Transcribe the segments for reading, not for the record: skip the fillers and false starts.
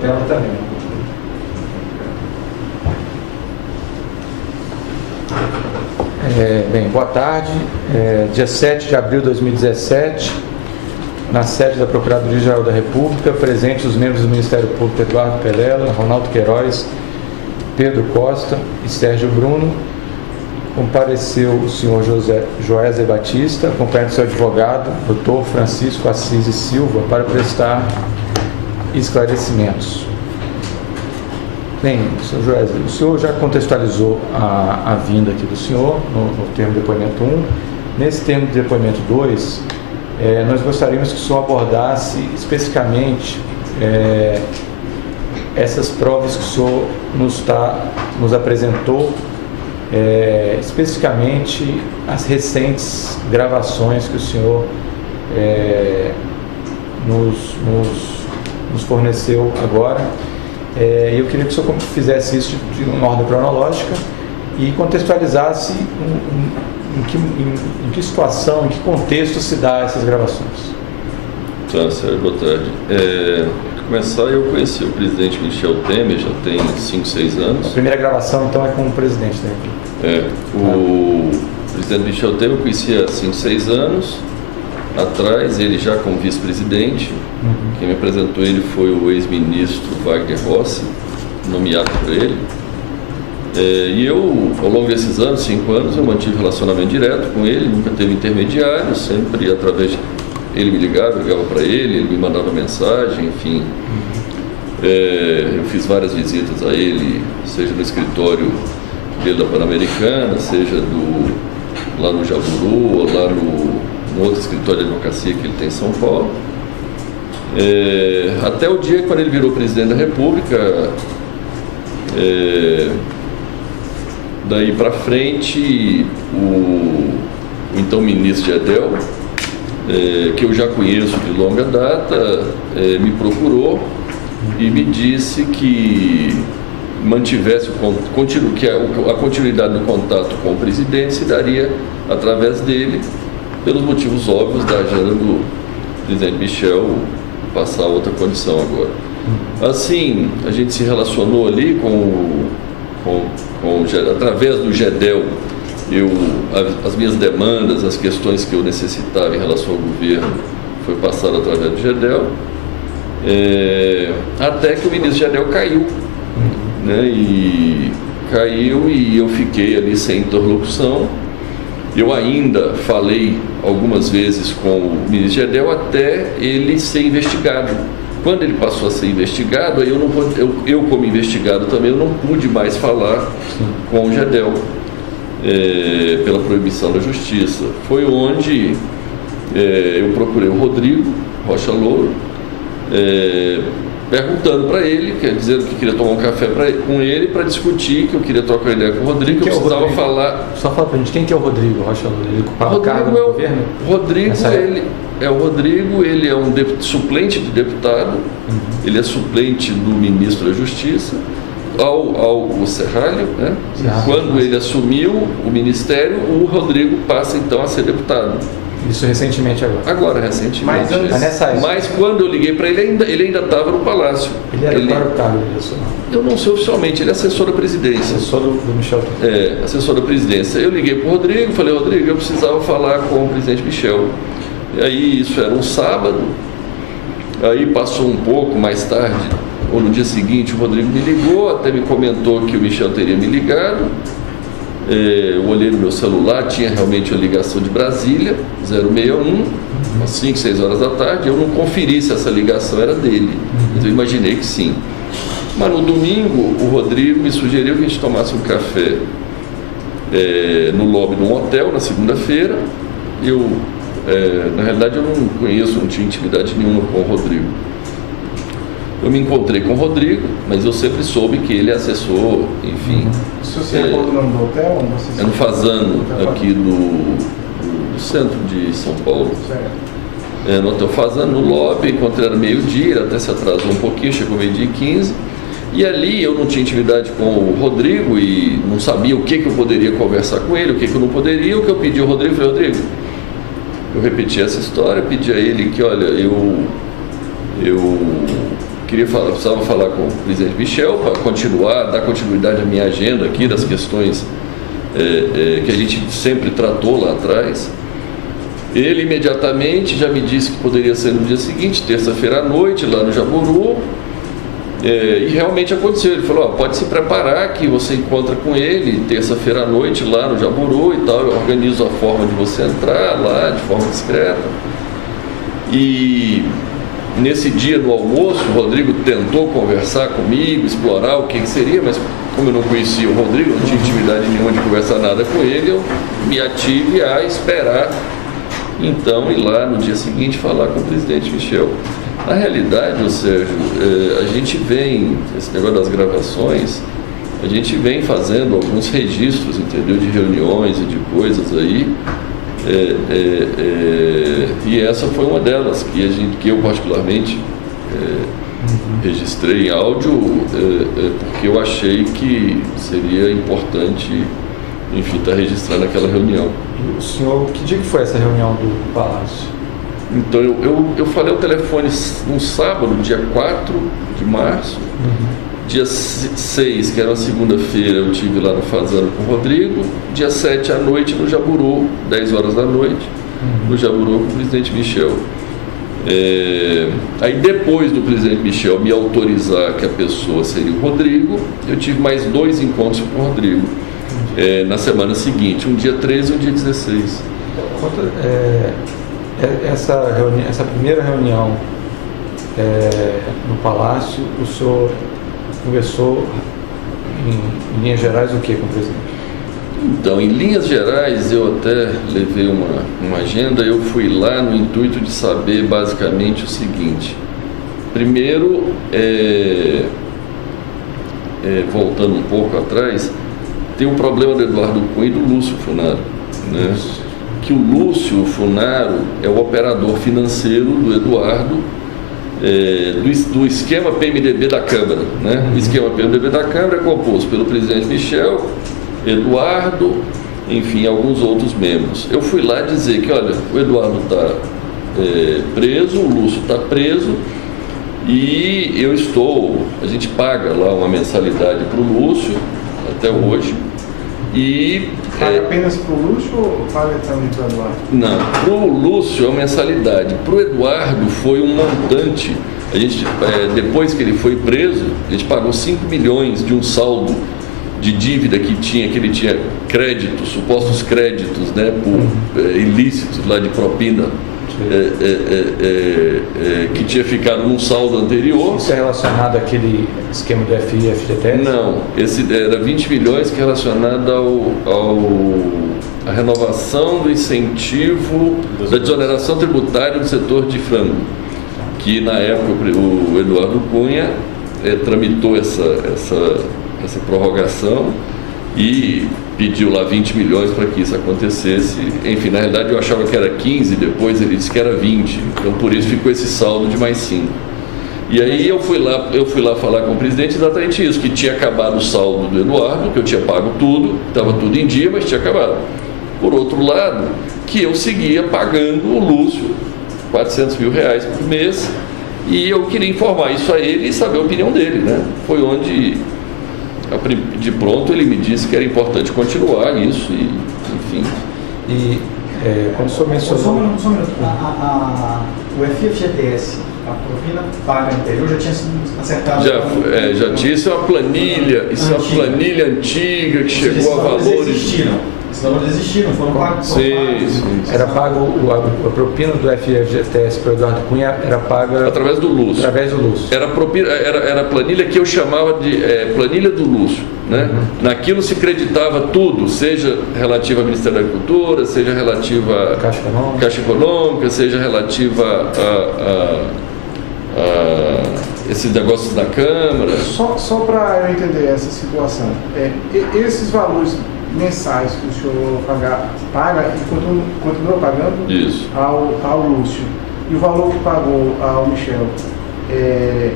tela também. Bem, boa tarde. Dia 7 de abril de 2017, na sede da Procuradoria-Geral da República, presentes os membros do Ministério Público Eduardo Pelela, Ronaldo Queiroz, Pedro Costa e Sérgio Bruno. Compareceu o senhor Joézer Batista, acompanhado do seu advogado, doutor Francisco Assis e Silva, para prestar esclarecimentos. Bem, senhor Joézer, o senhor já contextualizou a vinda aqui do senhor no termo de depoimento 1. Nesse termo de depoimento 2, nós gostaríamos que o senhor abordasse especificamente essas provas que o senhor nos apresentou, especificamente as recentes gravações que o senhor nos forneceu agora. Eu queria que o senhor fizesse isso de uma ordem cronológica e contextualizasse em que situação, em que contexto se dá essas gravações. Tá, Sérgio, boa tarde. Para começar, eu conheci o presidente Michel Temer, já tem 5, 6 anos. A primeira gravação, então, é com o presidente, né? O presidente Michel Temer eu conhecia há 5, 6 anos atrás, ele já como vice-presidente. Quem me apresentou ele foi o ex-ministro Wagner Rossi, nomeado por ele. E eu, ao longo desses anos, 5 anos, eu mantive relacionamento direto com ele, nunca teve intermediário, sempre através de... Ele me ligava, eu ligava para ele me mandava mensagem, enfim. Eu fiz várias visitas a ele, seja no escritório dele da Pan-Americana, seja lá no Jaburu, ou lá no outro escritório de advocacia que ele tem em São Paulo. Até o dia quando ele virou presidente da República, daí para frente, o então ministro Gedel, que eu já conheço de longa data, me procurou e me disse que mantivesse que a continuidade do contato com o presidente se daria através dele, pelos motivos óbvios da agenda do presidente Michel passar outra condição agora. Assim, a gente se relacionou ali através do Gedel, as minhas demandas, as questões que eu necessitava em relação ao governo, foi passado através do Gedel, até que o ministro Gedel caiu, né? E caiu e eu fiquei ali sem interlocução. Eu ainda falei algumas vezes com o ministro Gedel até ele ser investigado. Quando ele passou a ser investigado, aí eu como investigado também, eu não pude mais falar com o Gedel, pela proibição da justiça. Foi onde eu procurei o Rodrigo Rocha Louro, perguntando para ele, dizendo que queria tomar um café com ele para discutir, que eu queria trocar ideia com o Rodrigo, que eu precisava falar. Só fala para a gente, quem que é o Rodrigo Rocha Louro? Ele ocupava o cargo no governo? Rodrigo, ele é um suplente de deputado, ele é suplente do ministro da Justiça, ao Serralho, né? Quando ele assumiu o ministério, o Rodrigo passa então a ser deputado. Isso recentemente agora? Agora, recentemente. Mas quando eu liguei para ele ainda estava no Palácio. Ele era para o cargo disso? Eu não sei oficialmente, ele é assessor da presidência. Assessor do Michel. Assessor da presidência. Eu liguei para o Rodrigo, falei, Rodrigo, eu precisava falar com o presidente Michel. E aí, isso era um sábado, aí passou um pouco mais tarde, ou no dia seguinte, o Rodrigo me ligou, até me comentou que o Michel teria me ligado. Eu olhei no meu celular, tinha realmente a ligação de Brasília, 061, às 5, 6 horas da tarde. Eu não conferi se essa ligação era dele, então eu imaginei que sim. Mas no domingo, o Rodrigo me sugeriu que a gente tomasse um café no lobby de um hotel, na segunda-feira. Na realidade, eu não conheço, não tinha intimidade nenhuma com o Rodrigo. Eu me encontrei com o Rodrigo, mas eu sempre soube que ele é assessor, enfim. Se você falou o nome do hotel? É no Fazano, aqui do centro de São Paulo. Certo. No hotel Fazano, no lobby, encontrei era meio-dia, até se atrasou um pouquinho, chegou meio-dia e 15. E ali eu não tinha intimidade com o Rodrigo e não sabia o que eu poderia conversar com ele, o que eu não poderia. O que eu pedi ao Rodrigo, falei, Rodrigo, eu repeti essa história, pedi a ele que, olha, eu precisava falar com o presidente Michel para dar continuidade à minha agenda aqui das questões que a gente sempre tratou lá atrás. Ele imediatamente já me disse que poderia ser no dia seguinte, terça-feira à noite, lá no Jaburu, e realmente aconteceu. Ele falou, pode se preparar que você encontra com ele terça-feira à noite lá no Jaburu e tal, eu organizo a forma de você entrar lá de forma discreta. E nesse dia no almoço, o Rodrigo tentou conversar comigo, explorar o que seria, mas como eu não conhecia o Rodrigo, não tinha intimidade nenhuma de conversar nada com ele, eu me ative a esperar, então, ir lá no dia seguinte falar com o presidente Michel. Na realidade, Sérgio, a gente vem, esse negócio das gravações, a gente vem fazendo alguns registros, entendeu, de reuniões e de coisas aí, e essa foi uma delas que eu particularmente registrei em áudio, porque eu achei que seria importante, enfim, estar registrando aquela reunião. O senhor, que dia que foi essa reunião do Palácio? Então, eu falei ao telefone num sábado, dia 4 de março. Dia 6, que era uma segunda-feira, eu estive lá no Fazano com o Rodrigo. Dia 7 à noite no Jaburu, 10 horas da noite, no Jaburu com o presidente Michel. Aí depois do presidente Michel me autorizar que a pessoa seria o Rodrigo, eu tive mais 2 encontros com o Rodrigo na semana seguinte, um dia 13 e um dia 16. Essa primeira reunião no Palácio, o senhor conversou em linhas gerais o que com o presidente? Então, em linhas gerais, eu até levei uma agenda. Eu fui lá no intuito de saber basicamente o seguinte. Primeiro, voltando um pouco atrás, tem um problema do Eduardo Cunha e do Lúcio Funaro, né? Que o Lúcio Funaro é o operador financeiro do Eduardo, do esquema PMDB da Câmara, né? O esquema PMDB da Câmara é composto pelo presidente Michel, Eduardo, enfim, alguns outros membros. Eu fui lá dizer que, olha, o Eduardo está preso, o Lúcio está preso, e a gente paga lá uma mensalidade para o Lúcio, até hoje, e... Paga apenas para o Lúcio ou paga também para o Eduardo? Não, para o Lúcio é uma mensalidade, para o Eduardo foi um montante. A gente, depois que ele foi preso, a gente pagou 5 milhões de um saldo de dívida que ele tinha créditos, supostos créditos, né, por ilícitos lá de propina, que tinha ficado num saldo anterior. Isso é relacionado àquele esquema do FGTS? Não, esse era 20 milhões que é relacionado à renovação do incentivo da desoneração tributária do setor de frango, que na época o Eduardo Cunha tramitou essa prorrogação e pediu lá 20 milhões para que isso acontecesse. Enfim, na realidade eu achava que era 15, depois ele disse que era 20, então por isso ficou esse saldo de mais 5. E aí eu fui lá falar com o presidente exatamente isso, que tinha acabado o saldo do Eduardo, que eu tinha pago tudo, estava tudo em dia, mas tinha acabado. Por outro lado, que eu seguia pagando o Lúcio R$400 mil por mês, e eu queria informar isso a ele e saber a opinião dele, né? Foi onde, de pronto, ele me disse que era importante continuar isso, e, enfim. E quando o senhor mencionou... Só um minuto. O FGTS, a propina paga anterior, já tinha sido acertado? Já tinha, isso é uma planilha, é uma planilha antiga que chegou a valores... Esses valores existiram, foram pagos. Sim. Era pago, a propina do FGTS para o Eduardo Cunha era paga... Através do Lúcio. Era a planilha que eu chamava de planilha do Lúcio, né? Naquilo se creditava tudo, seja relativa ao Ministério da Agricultura, seja relativa à Caixa Econômica, seja relativa a esses negócios da Câmara. Só para eu entender essa situação, esses valores mensais que o senhor paga e continua pagando isso ao Lúcio, e o valor que pagou ao Michel é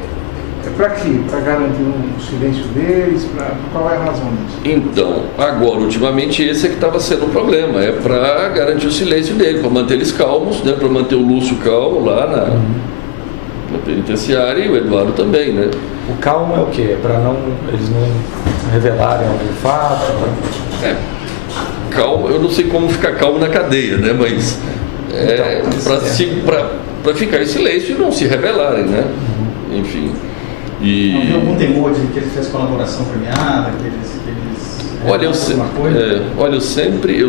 para quê? Para garantir o silêncio deles? Qual é a razão disso? Então, agora, ultimamente, esse é que estava sendo o problema, é para garantir o silêncio dele, para manter eles calmos, né, para manter o Lúcio calmo lá na penitenciária e o Eduardo também, né? O calmo é o quê? É para eles não revelarem algum fato? Calmo, eu não sei como ficar calmo na cadeia, né? Mas para ficar em silêncio e não se revelarem, né? Enfim. Não havia algum temor de que ele fez colaboração premiada, que eles olha, eu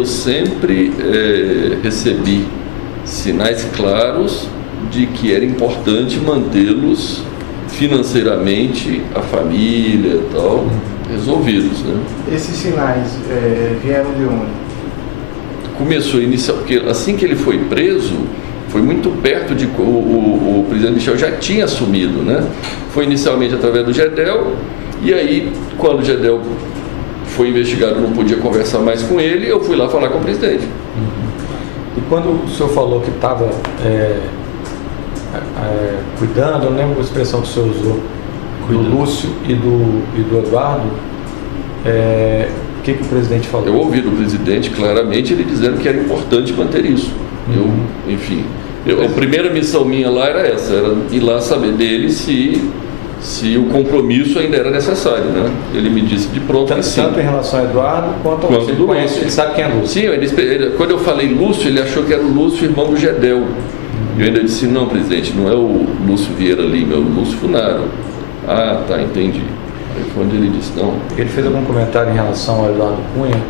sempre recebi sinais claros de que era importante mantê-los financeiramente, a família e tal, resolvidos, né? Esses sinais vieram de onde? Começou porque assim que ele foi preso, foi muito perto de o presidente Michel já tinha assumido, né? Foi inicialmente através do Gedel, e aí quando o Gedel foi investigado, não podia conversar mais com ele, eu fui lá falar com o presidente. E quando o senhor falou que estava cuidando, eu não lembro a expressão que o senhor usou, do Lúcio e do Eduardo, o que o presidente falou? Eu ouvi do presidente claramente ele dizendo que era importante manter isso. A primeira missão minha lá era essa, era ir lá saber dele se o compromisso ainda era necessário, né? Ele me disse de pronto que sim. Tanto em relação ao Eduardo quanto ao do Lúcio. Ele sabe quem é Lúcio. Sim, quando eu falei Lúcio, ele achou que era o Lúcio, irmão do Gedel. Eu ainda disse, não, presidente, não é o Lúcio Vieira Lima, é o Lúcio Funaro. Ah, tá, entendi. Aí foi onde ele disse, não. Ele fez algum comentário em relação ao Eduardo Cunha,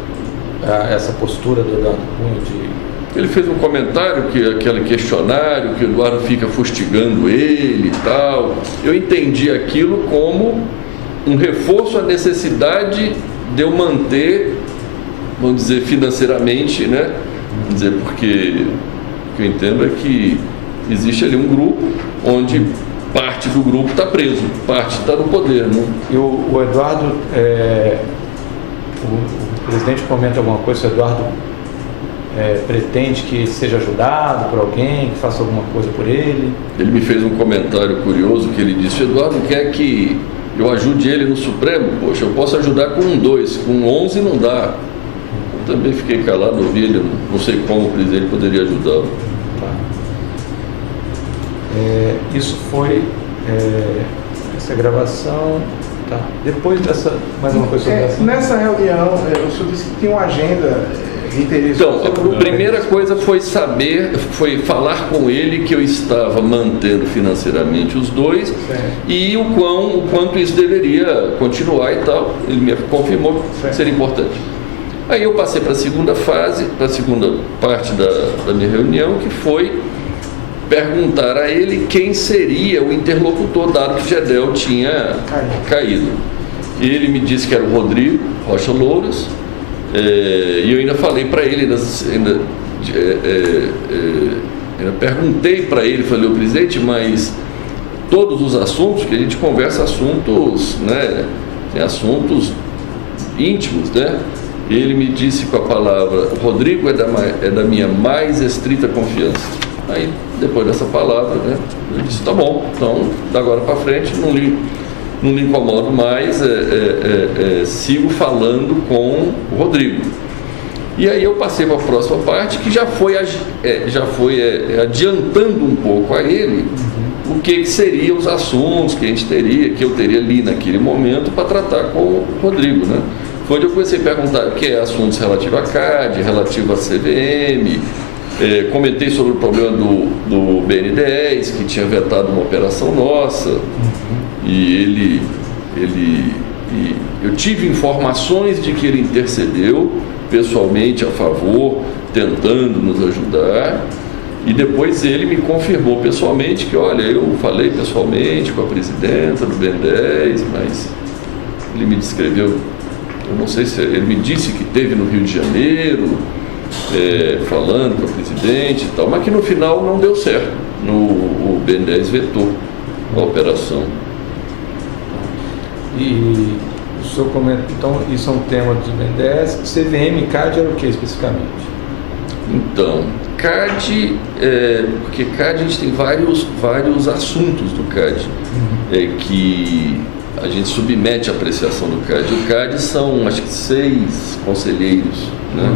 a essa postura do Eduardo Cunha de... Ele fez um comentário, aquele questionário, que o Eduardo fica fustigando ele e tal. Eu entendi aquilo como um reforço à necessidade de eu manter, vamos dizer, financeiramente, né? Vamos dizer, porque o que eu entendo é que existe ali um grupo onde parte do grupo está preso, parte está no poder, né? E o Eduardo, o presidente comenta alguma coisa, o Eduardo pretende que seja ajudado por alguém, que faça alguma coisa por ele? Ele me fez um comentário curioso que ele disse, o Eduardo quer que eu ajude ele no Supremo? Poxa, eu posso ajudar com 2, com 11 não dá. Eu também fiquei calado, ouvi ele, não sei como o presidente poderia ajudá-lo. Tá. Isso foi essa gravação. Tá. Depois dessa, mais uma coisa sobre essa. Nessa reunião, o senhor disse que tinha uma agenda de interesse. Então, a primeira coisa foi falar com ele que eu estava mantendo financeiramente os 2 e o quanto isso deveria continuar e tal. Ele me confirmou que seria importante. Aí eu passei para a segunda fase, para a segunda parte da minha reunião, que foi perguntar a ele quem seria o interlocutor, dado que o Gedel tinha caído. Ele me disse que era o Rodrigo Rocha Louras, e eu ainda falei para ele, ainda perguntei para ele, falei, presidente, mas todos os assuntos, que a gente conversa assuntos, né, tem assuntos íntimos, né? Ele me disse com a palavra, o Rodrigo é da minha mais estrita confiança. Aí, depois dessa palavra, né, eu disse, tá bom, então, da agora para frente, não lhe incomodo mais, sigo falando com o Rodrigo. E aí eu passei para a próxima parte, que já foi adiantando um pouco a ele o que seriam os assuntos que eu teria ali naquele momento para tratar com o Rodrigo, né? Foi onde eu comecei a perguntar o que é assuntos relativos à CAD, relativo à CVM, comentei sobre o problema do BN10, que tinha vetado uma operação nossa, e eu tive informações de que ele intercedeu pessoalmente a favor, tentando nos ajudar, e depois ele me confirmou pessoalmente que, olha, eu falei pessoalmente com a presidenta do BN10, mas ele me descreveu, eu não sei se ele me disse que esteve no Rio de Janeiro, falando com o presidente e tal, mas que no final não deu certo. O BN10 vetou a operação. E o senhor comenta, então, isso é um tema do BN10. CVM e CAD era o que especificamente? Então, CAD, porque CAD a gente tem vários assuntos do CAD, que a gente submete à apreciação do CAD. O CAD são, acho que 6 conselheiros, né?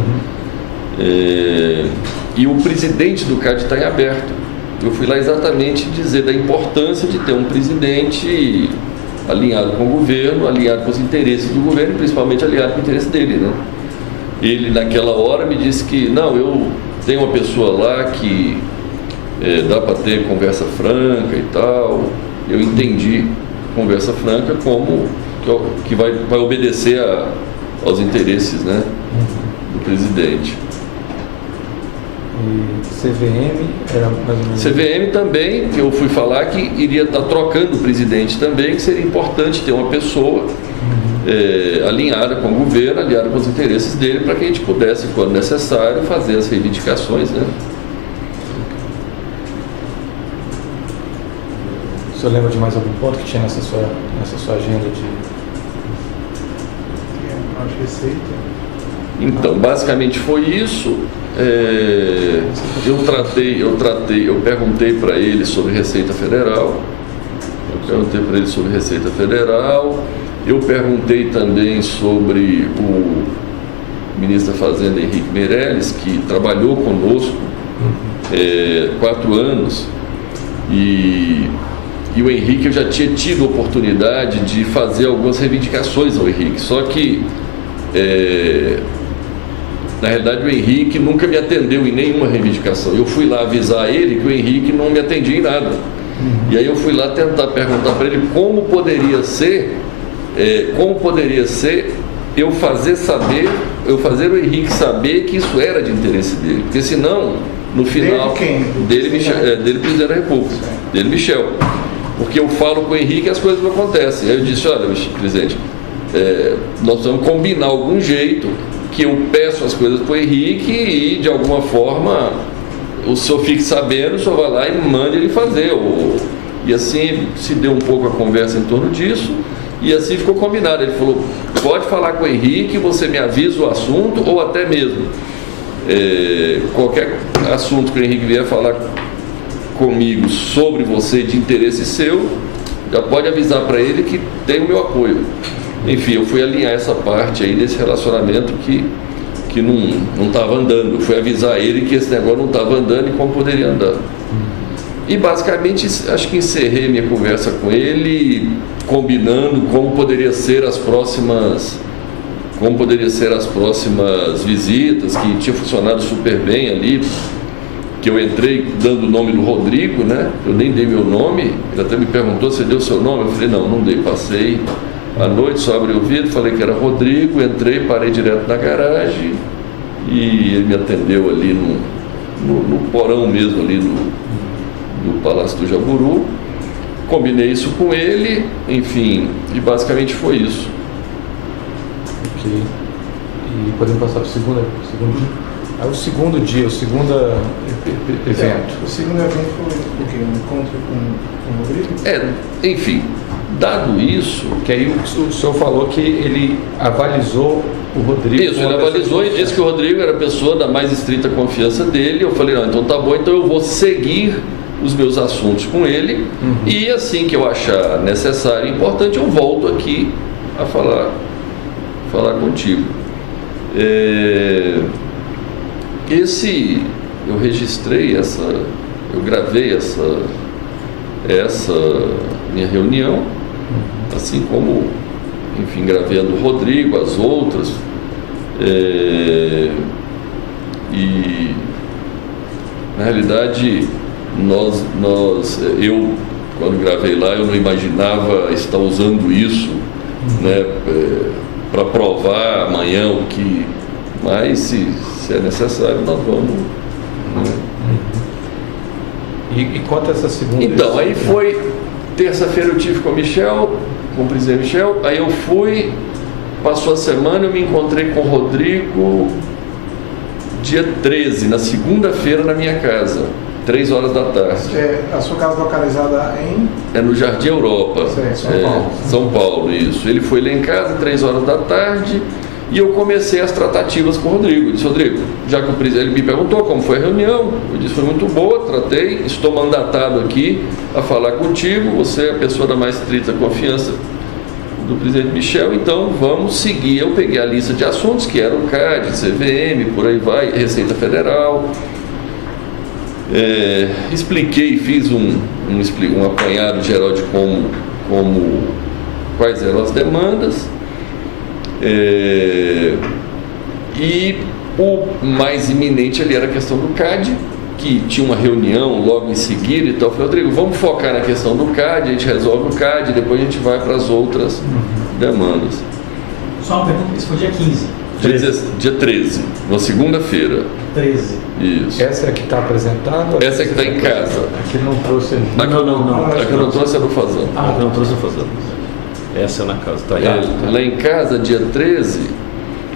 E o presidente do CAD está em aberto. Eu fui lá exatamente dizer da importância de ter um presidente alinhado com o governo, alinhado com os interesses do governo e principalmente alinhado com o interesse dele, né? Ele naquela hora me disse que não, eu tenho uma pessoa lá que dá para ter conversa franca e tal. Eu entendi conversa franca como que vai obedecer aos interesses, né, do presidente. E CVM era mais ou menos... CVM também, que eu fui falar que iria estar trocando o presidente também, que seria importante ter uma pessoa alinhada com o governo, alinhada com os interesses dele, para que a gente pudesse, quando necessário, fazer as reivindicações, né? O senhor lembra de mais algum ponto que tinha nessa sua agenda de... Acho receita. Então, basicamente foi isso. Eu perguntei para ele sobre Receita Federal. Eu perguntei também sobre o ministro da Fazenda, Henrique Meirelles, que trabalhou conosco 4 anos. E o Henrique, eu já tinha tido oportunidade de fazer algumas reivindicações ao Henrique. Só que, na realidade, o Henrique nunca me atendeu em nenhuma reivindicação. Eu fui lá avisar ele que o Henrique não me atendia em nada. E aí eu fui lá tentar perguntar para ele como poderia ser eu fazer o Henrique saber que isso era de interesse dele. Porque senão, no final... Dele, presidente da República. Dele, Michel. Porque eu falo com o Henrique e as coisas não acontecem. Aí eu disse, olha, presidente, nós vamos combinar algum jeito que eu peço as coisas para o Henrique e, de alguma forma, o senhor fique sabendo, o senhor vai lá e mande ele fazer. E assim se deu um pouco a conversa em torno disso e assim ficou combinado. Ele falou, pode falar com o Henrique, você me avisa o assunto ou até mesmo qualquer assunto que o Henrique vier falar comigo sobre você de interesse seu, já pode avisar para ele que tem o meu apoio. Enfim, eu fui alinhar essa parte aí desse relacionamento que não estava andando. Eu fui avisar ele que esse negócio não estava andando e como poderia andar. E basicamente acho que encerrei minha conversa com ele, combinando como poderia ser as próximas visitas, que tinha funcionado super bem ali, que eu entrei dando o nome do Rodrigo, né? Eu nem dei meu nome, ele até me perguntou se deu seu nome, eu falei, não dei, passei à noite, só abri o vidro, falei que era Rodrigo, entrei, parei direto na garagem e ele me atendeu ali no porão mesmo ali do Palácio do Jaburu, combinei isso com ele, enfim, e basicamente foi isso. Ok. E podemos passar para o segundo dia? O segundo dia, o segundo evento. O segundo evento foi o quê? Um encontro com o Rodrigo? Enfim, dado isso... Que aí o senhor falou que ele avalizou o Rodrigo... Isso, ele avalizou e disse que o Rodrigo era a pessoa da mais estrita confiança dele. Eu falei, não, então tá bom, então eu vou seguir os meus assuntos com ele e assim que eu achar necessário e importante, eu volto aqui a falar contigo. Eu registrei eu gravei essa minha reunião, assim como, enfim, gravei a do Rodrigo, as outras, e na realidade eu quando gravei lá, eu não imaginava estar usando isso, né, para provar amanhã o que, mas se é necessário, nós vamos. Né? E quanto a essa segunda? Então, aí foi terça-feira eu tive com o presidente Michel, aí eu fui, passou a semana, eu me encontrei com o Rodrigo dia 13, na segunda-feira, na minha casa, 3 horas da tarde. A sua casa localizada em? É no Jardim Europa. São Paulo. São Paulo, isso. Ele foi lá em casa, 3 horas da tarde, e eu comecei as tratativas com o Rodrigo. Eu disse, Rodrigo, já que o presidente me perguntou como foi a reunião, eu disse, foi muito boa, tratei, estou mandatado aqui a falar contigo, você é a pessoa da mais estrita confiança do presidente Michel, então vamos seguir. Eu peguei a lista de assuntos, que era o CAD, CVM, por aí vai, Receita Federal, Expliquei, fiz um apanhado geral de quais eram as demandas, e o mais iminente ali era a questão do CAD, que tinha uma reunião logo em seguida e tal. Eu falei, Rodrigo, vamos focar na questão do CAD, a gente resolve o CAD, depois a gente vai para as outras demandas. Só uma pergunta, isso foi dia 15? Dia 13, na segunda-feira. 13. Isso. Essa é a que está apresentada? Essa é que está em casa. Aqui não trouxe. Aqui Não. A que eu não trouxe é do Fazano. Não trouxe a fazenda. Essa é na casa, tá aí. Lá em casa, dia 13,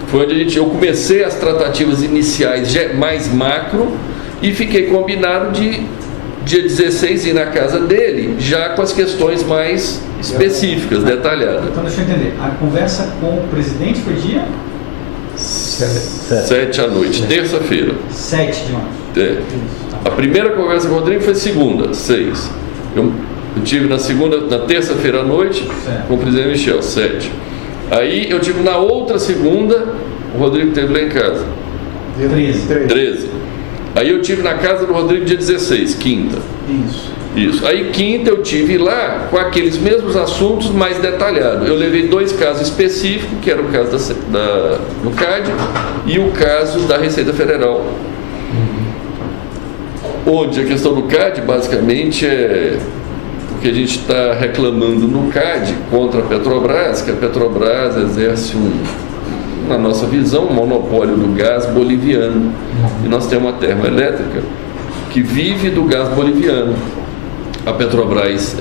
foi onde eu comecei as tratativas iniciais mais macro e fiquei combinado de dia 16 ir na casa dele, já com as questões mais específicas, detalhadas. Então deixa eu entender, a conversa com o presidente foi dia 7 à noite, terça-feira. 7 de março. A primeira conversa com o Rodrigo foi segunda, 6. Eu tive na terça-feira à noite, certo, com o presidente Michel, 7. Aí eu tive na outra segunda, o Rodrigo esteve lá em casa, 13. Aí eu tive na casa do Rodrigo dia 16, quinta. Isso. Aí quinta eu tive lá com aqueles mesmos assuntos mais detalhados. Eu levei 2 casos específicos, que era o caso do CAD e o caso da Receita Federal. Onde a questão do CAD basicamente é porque a gente está reclamando no CAD contra a Petrobras, que a Petrobras exerce na nossa visão, um monopólio do gás boliviano. E nós temos uma termoelétrica que vive do gás boliviano. A Petrobras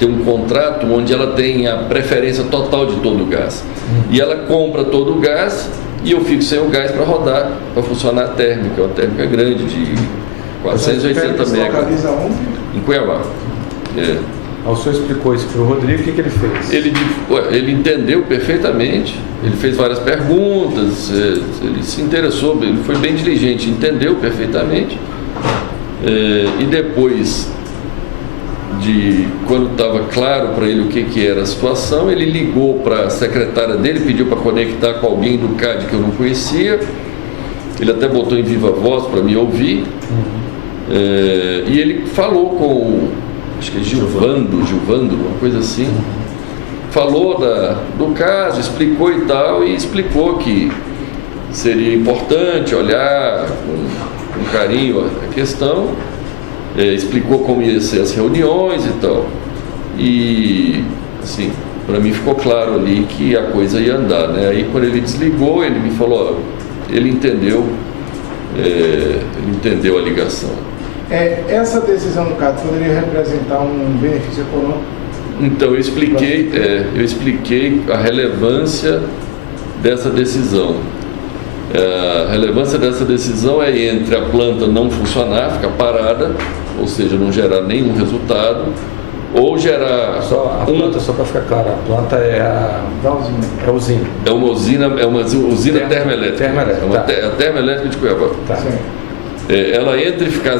tem um contrato onde ela tem a preferência total de todo o gás. E ela compra todo o gás e eu fico sem o gás para rodar, para funcionar a térmica. É uma térmica grande de 480 megas. Localiza onde? Em Cuiabá. O senhor explicou isso para o Rodrigo, o que ele fez? Ele entendeu perfeitamente, ele fez várias perguntas, ele se interessou, ele foi bem diligente, entendeu perfeitamente. E depois quando estava claro para ele o que era a situação, ele ligou para a secretária dele, pediu para conectar com alguém do CAD que eu não conhecia. Ele até botou em viva voz para me ouvir. E ele falou com, acho que é Gilvando, uma coisa assim. Falou do caso, explicou e tal, e explicou que seria importante olhar com carinho a questão. Explicou como ia ser as reuniões e tal. E, assim, para mim ficou claro ali que a coisa ia andar, né? Aí quando ele desligou, ele me falou, ele entendeu a ligação. Essa decisão do CAD poderia representar um benefício econômico? Então, eu expliquei a relevância dessa decisão. A relevância dessa decisão é entre a planta não funcionar, ficar parada, ou seja, não gerar nenhum resultado, ou gerar... A planta, só para ficar claro, a planta é a usina. É uma usina termoelétrica. É a termoelétrica de Cuiabá. Tá. Ela entre ficar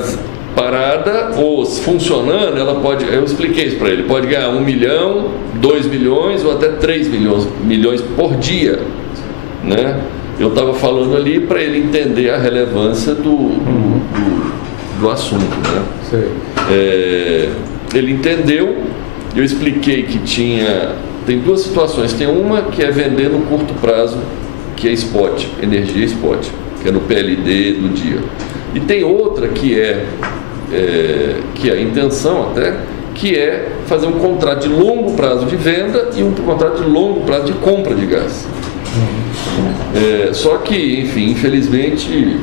parada ou funcionando, ela pode, eu expliquei isso para ele, pode ganhar 1 milhão, 2 milhões ou até 3 milhões por dia, né? Eu estava falando ali para ele entender a relevância do assunto, né? Ele entendeu. Eu expliquei que tem 2 situações. Tem uma que é vender no curto prazo, que é spot, energia spot, que é no PLD do dia. E tem outra que é a intenção até, que é fazer um contrato de longo prazo de venda e um contrato de longo prazo de compra de gás. Só que, enfim, infelizmente,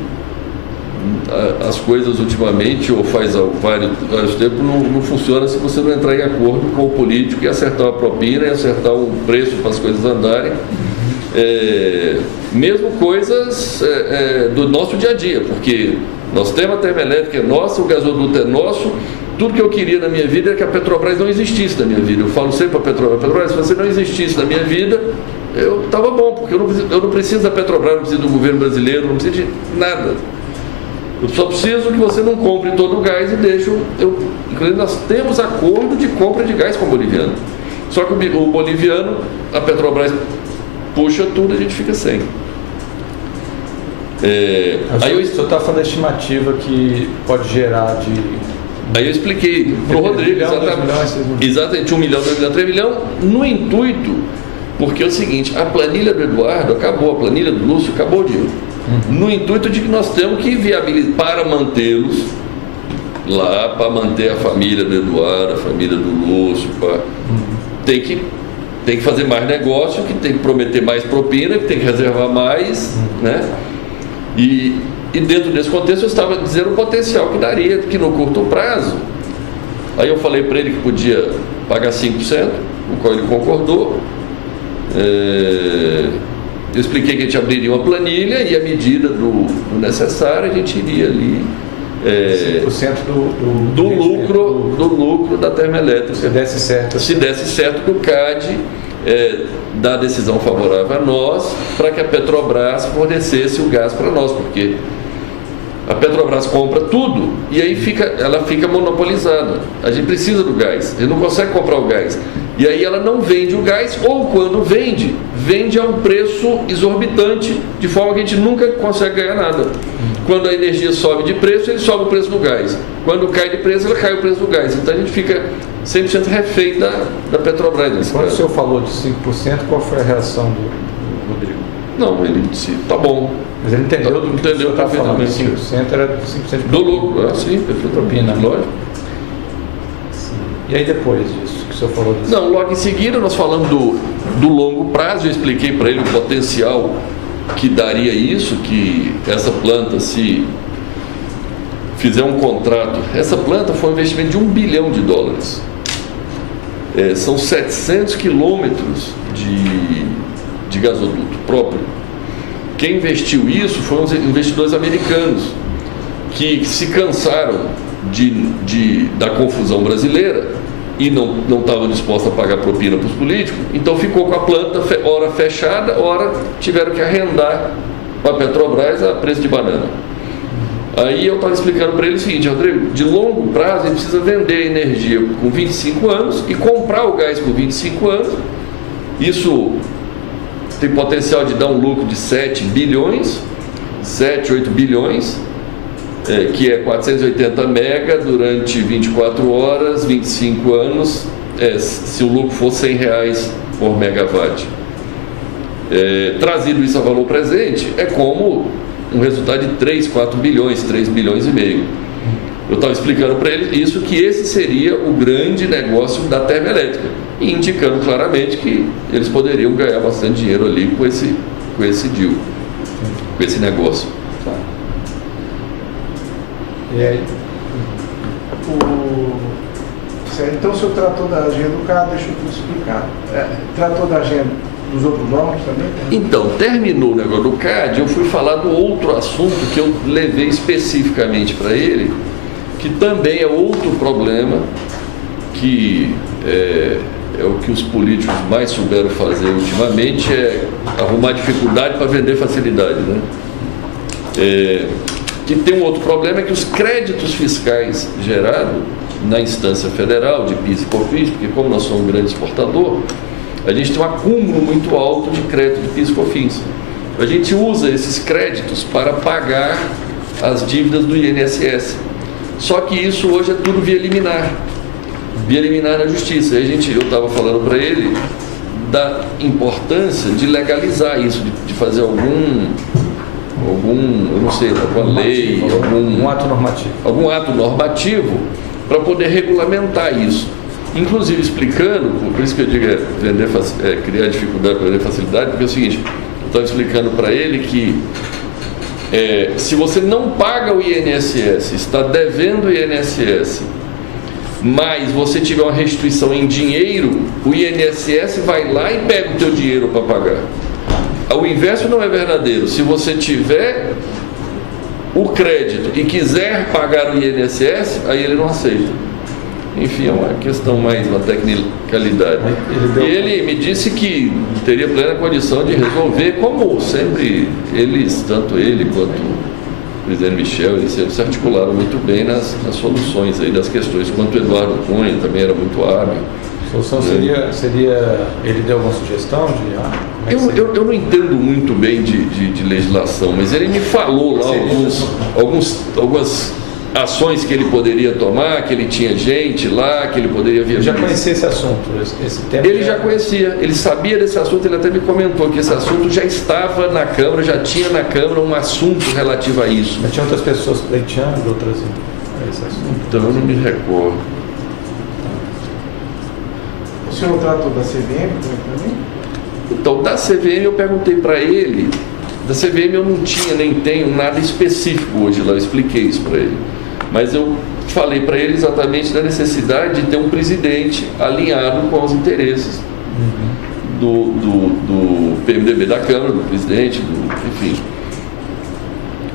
as coisas ultimamente, ou faz vários tempos, não funciona se você não entrar em acordo com o político e acertar a propina e acertar o preço para as coisas andarem. Mesmo coisas do nosso dia a dia, porque nós temos a termoelétrica é nossa, o gasoduto é nosso. Tudo que eu queria na minha vida é que a Petrobras não existisse na minha vida. Eu falo sempre para a Petrobras, se você não existisse na minha vida, eu estava bom, porque eu não preciso da Petrobras, não preciso do governo brasileiro, não preciso de nada. Eu só preciso que você não compre todo o gás e deixe inclusive nós temos acordo de compra de gás com o boliviano. Só que o boliviano, a Petrobras puxa tudo e a gente fica sem. Aí o senhor está falando da estimativa que pode gerar de... Aí eu expliquei para o Rodrigo exatamente 1 milhão, 2 milhões, 3 milhões, no intuito, porque é o seguinte, a planilha do Eduardo acabou, a planilha do Lúcio acabou de no intuito de que nós temos que viabilizar para mantê-los lá, para manter a família do Eduardo, a família do Lúcio, tem que fazer mais negócio, que tem que prometer mais propina, que tem que reservar mais, né? E dentro desse contexto eu estava dizendo o potencial que daria, que no curto prazo, aí eu falei para ele que podia pagar 5%, o qual ele concordou. Eu expliquei que a gente abriria uma planilha e à medida do necessário a gente iria ali 5% do lucro da termoelétrica. Se desse certo. Se desse certo que o CAD dá decisão favorável a nós para que a Petrobras fornecesse o gás para nós, porque a Petrobras compra tudo e aí ela fica monopolizada. A gente precisa do gás, a gente não consegue comprar o gás. E aí ela não vende o gás, ou quando vende a um preço exorbitante, de forma que a gente nunca consegue ganhar nada. Quando a energia sobe de preço, ele sobe o preço do gás. Quando cai de preço, ela cai o preço do gás. Então a gente fica 100% refém da Petrobras. Quando o senhor falou de 5%, qual foi a reação do Rodrigo? Não, ele disse, tá bom. Mas ele entendeu do que o senhor estava falando, 5% era 5% do lucro. Sim, propina, lógico. Sim. E aí depois disso, que o senhor falou disso? Não, logo em seguida nós falamos do longo prazo, eu expliquei para ele o potencial que daria isso, que essa planta, se fizer um contrato, essa planta foi um investimento de $1 bilhão. São 700 quilômetros de gasoduto próprio. Quem investiu isso foram os investidores americanos, que se cansaram da confusão brasileira e não estavam dispostos a pagar propina para os políticos, então ficou com a planta hora fechada, hora tiveram que arrendar para a Petrobras a preço de banana. Aí eu estava explicando para ele o seguinte: Rodrigo, de longo prazo ele precisa vender a energia com 25 anos e comprar o gás com 25 anos. Isso tem potencial de dar um lucro de 7 bilhões, 7, 8 bilhões, que é 480 mega durante 24 horas, 25 anos, se o lucro for R$100 por megawatt. Trazido isso a valor presente, é como um resultado de 3, 4 bilhões, 3 bilhões e meio. Eu estava explicando para ele isso, que esse seria o grande negócio da termoelétrica, e indicando claramente que eles poderiam ganhar bastante dinheiro ali com esse deal, com esse negócio. Tá. E aí? Então o senhor tratou da agenda do CAD, deixa eu te explicar. Tratou da agenda dos outros órgãos também? Então, terminou o negócio do CAD, eu fui falar do outro assunto que eu levei especificamente para ele, que também é outro problema, que é o que os políticos mais souberam fazer ultimamente, é arrumar dificuldade para vender facilidade, né? Que tem um outro problema, é que os créditos fiscais gerados na instância federal, de PIS e COFINS, porque como nós somos um grande exportador, a gente tem um acúmulo muito alto de crédito de PIS e COFINS. A gente usa esses créditos para pagar as dívidas do INSS. Só que isso hoje é tudo via liminar na justiça. Aí eu estava falando para ele da importância de legalizar isso, de fazer algum, eu não sei, alguma lei, algum ato normativo para poder regulamentar isso. Inclusive explicando, por isso que eu digo criar dificuldade para vender facilidade, porque é o seguinte, eu estava explicando para ele que se você não paga o INSS, está devendo o INSS, mas você tiver uma restituição em dinheiro, o INSS vai lá e pega o teu dinheiro para pagar. O inverso não é verdadeiro. Se você tiver o crédito e quiser pagar o INSS, aí ele não aceita. Enfim, é uma questão mais uma tecnicalidade. E ele me disse que teria plena condição de resolver, como sempre eles, tanto ele quanto o presidente Michel, eles sempre se articularam muito bem nas soluções aí das questões, quanto o Eduardo Cunha também era muito hábil. A solução seria ele deu alguma sugestão de... como é que seria? Eu não entendo muito bem de legislação, mas ele me falou lá algumas ações que ele poderia tomar, que ele tinha gente lá, que ele poderia Eu já conhecia esse assunto, esse tema. Ele já conhecia, ele sabia desse assunto, ele até me comentou que esse assunto já estava na Câmara, já tinha na Câmara um assunto relativo a isso. Mas tinha outras pessoas pleiteando, outras a esse assunto. Então eu não me recordo. O senhor tratou da CVM também? Então, da CVM eu perguntei para ele, da CVM eu não tinha nem tenho nada específico hoje lá, eu expliquei isso para ele. Mas eu falei para ele exatamente da necessidade de ter um presidente alinhado com os interesses do PMDB da Câmara, do presidente, enfim.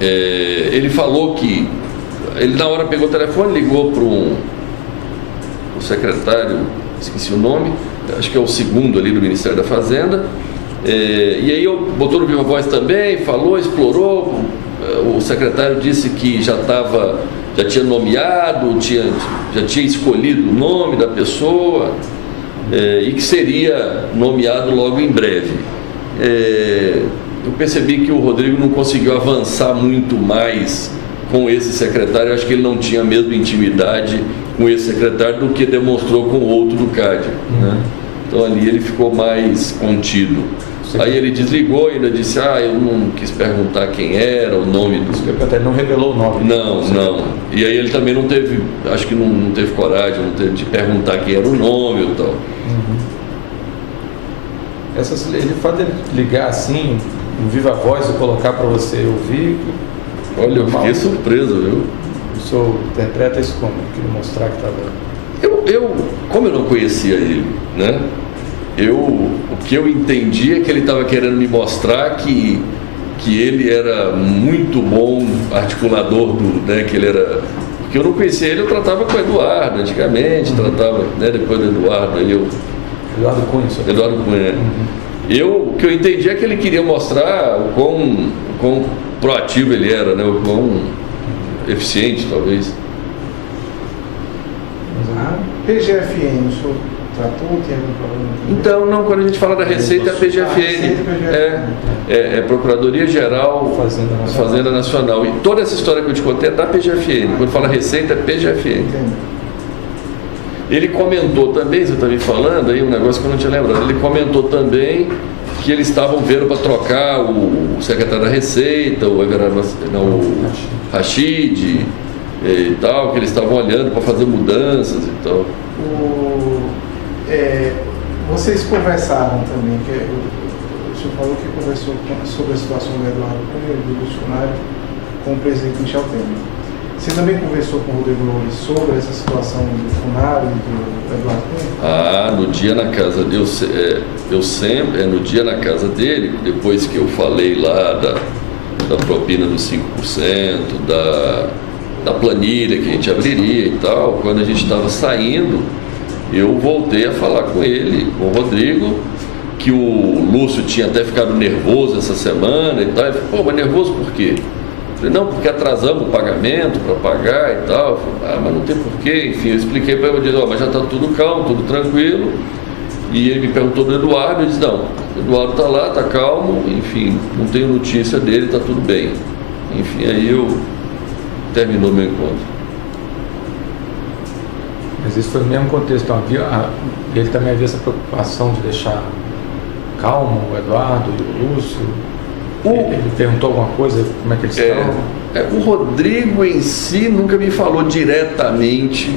Ele falou que, ele na hora pegou o telefone, ligou para o secretário, esqueci o nome, acho que é o segundo ali do Ministério da Fazenda, e aí botou no Viva Voz também, falou, explorou, o secretário disse que já tinha nomeado, já tinha escolhido o nome da pessoa, e que seria nomeado logo em breve. Eu percebi que o Rodrigo não conseguiu avançar muito mais com esse secretário, eu acho que ele não tinha a mesma intimidade com esse secretário do que demonstrou com o outro do CAD, né? Então ali ele ficou mais contido. Aí ele desligou e ainda disse, eu não quis perguntar quem era, o nome do secretário. Não revelou o nome. Não. E aí ele também não teve, acho que não teve coragem de perguntar quem era o nome ou tal. Ele pode ligar assim, no Viva Voz, e colocar para você ouvir. Olha, eu fiquei surpreso, viu? O senhor interpreta isso como? Queria mostrar que estava... Como eu não conhecia ele, né? O que eu entendi é que ele estava querendo me mostrar que ele era muito bom articulador que ele era... Porque eu não conhecia ele, eu tratava com o Eduardo antigamente, tratava, né, depois do Eduardo, aí eu... Eduardo Cunha. Eduardo Cunha. O que eu entendi é que ele queria mostrar o quão proativo ele era, né? O quão eficiente, talvez. PGFN, o senhor tratou? Tem algum problema? Então, não, quando a gente fala da Receita, é a PGFN. É Procuradoria Geral Fazenda Nacional. E toda essa história que eu te contei é da PGFN. Quando fala Receita, é PGFN. Entendo. Ele comentou também, você está me falando aí um negócio que eu não tinha lembrado, ele comentou também que eles estavam vendo para trocar o secretário da Receita, o Rachid e tal, que eles estavam olhando para fazer mudanças e tal. Vocês conversaram também, o senhor falou que conversou sobre a situação do Eduardo Cunha e do Bolsonaro com o presidente Michel Temer. Você também conversou com o Rodrigo Loures sobre essa situação do Funaro e do Eduardo Cunha? No dia na casa dele, eu sempre, no dia na casa dele, depois que eu falei lá da propina dos 5%, da planilha que a gente abriria e tal, quando a gente estava saindo, eu voltei a falar com ele, com o Rodrigo, que o Lúcio tinha até ficado nervoso essa semana e tal. Ele falou, mas nervoso por quê? Eu falei, não, porque atrasamos o pagamento para pagar e tal. Eu falei, mas não tem porquê. Enfim, eu expliquei para ele, eu disse, mas já está tudo calmo, tudo tranquilo. E ele me perguntou do Eduardo, eu disse, não, o Eduardo está lá, está calmo, enfim, não tenho notícia dele, está tudo bem. Enfim, aí terminou meu encontro. Mas isso foi no mesmo contexto, então, ele também havia essa preocupação de deixar calmo o Eduardo e o Lúcio. Ele perguntou alguma coisa, como é que eles estão? O Rodrigo em si nunca me falou diretamente,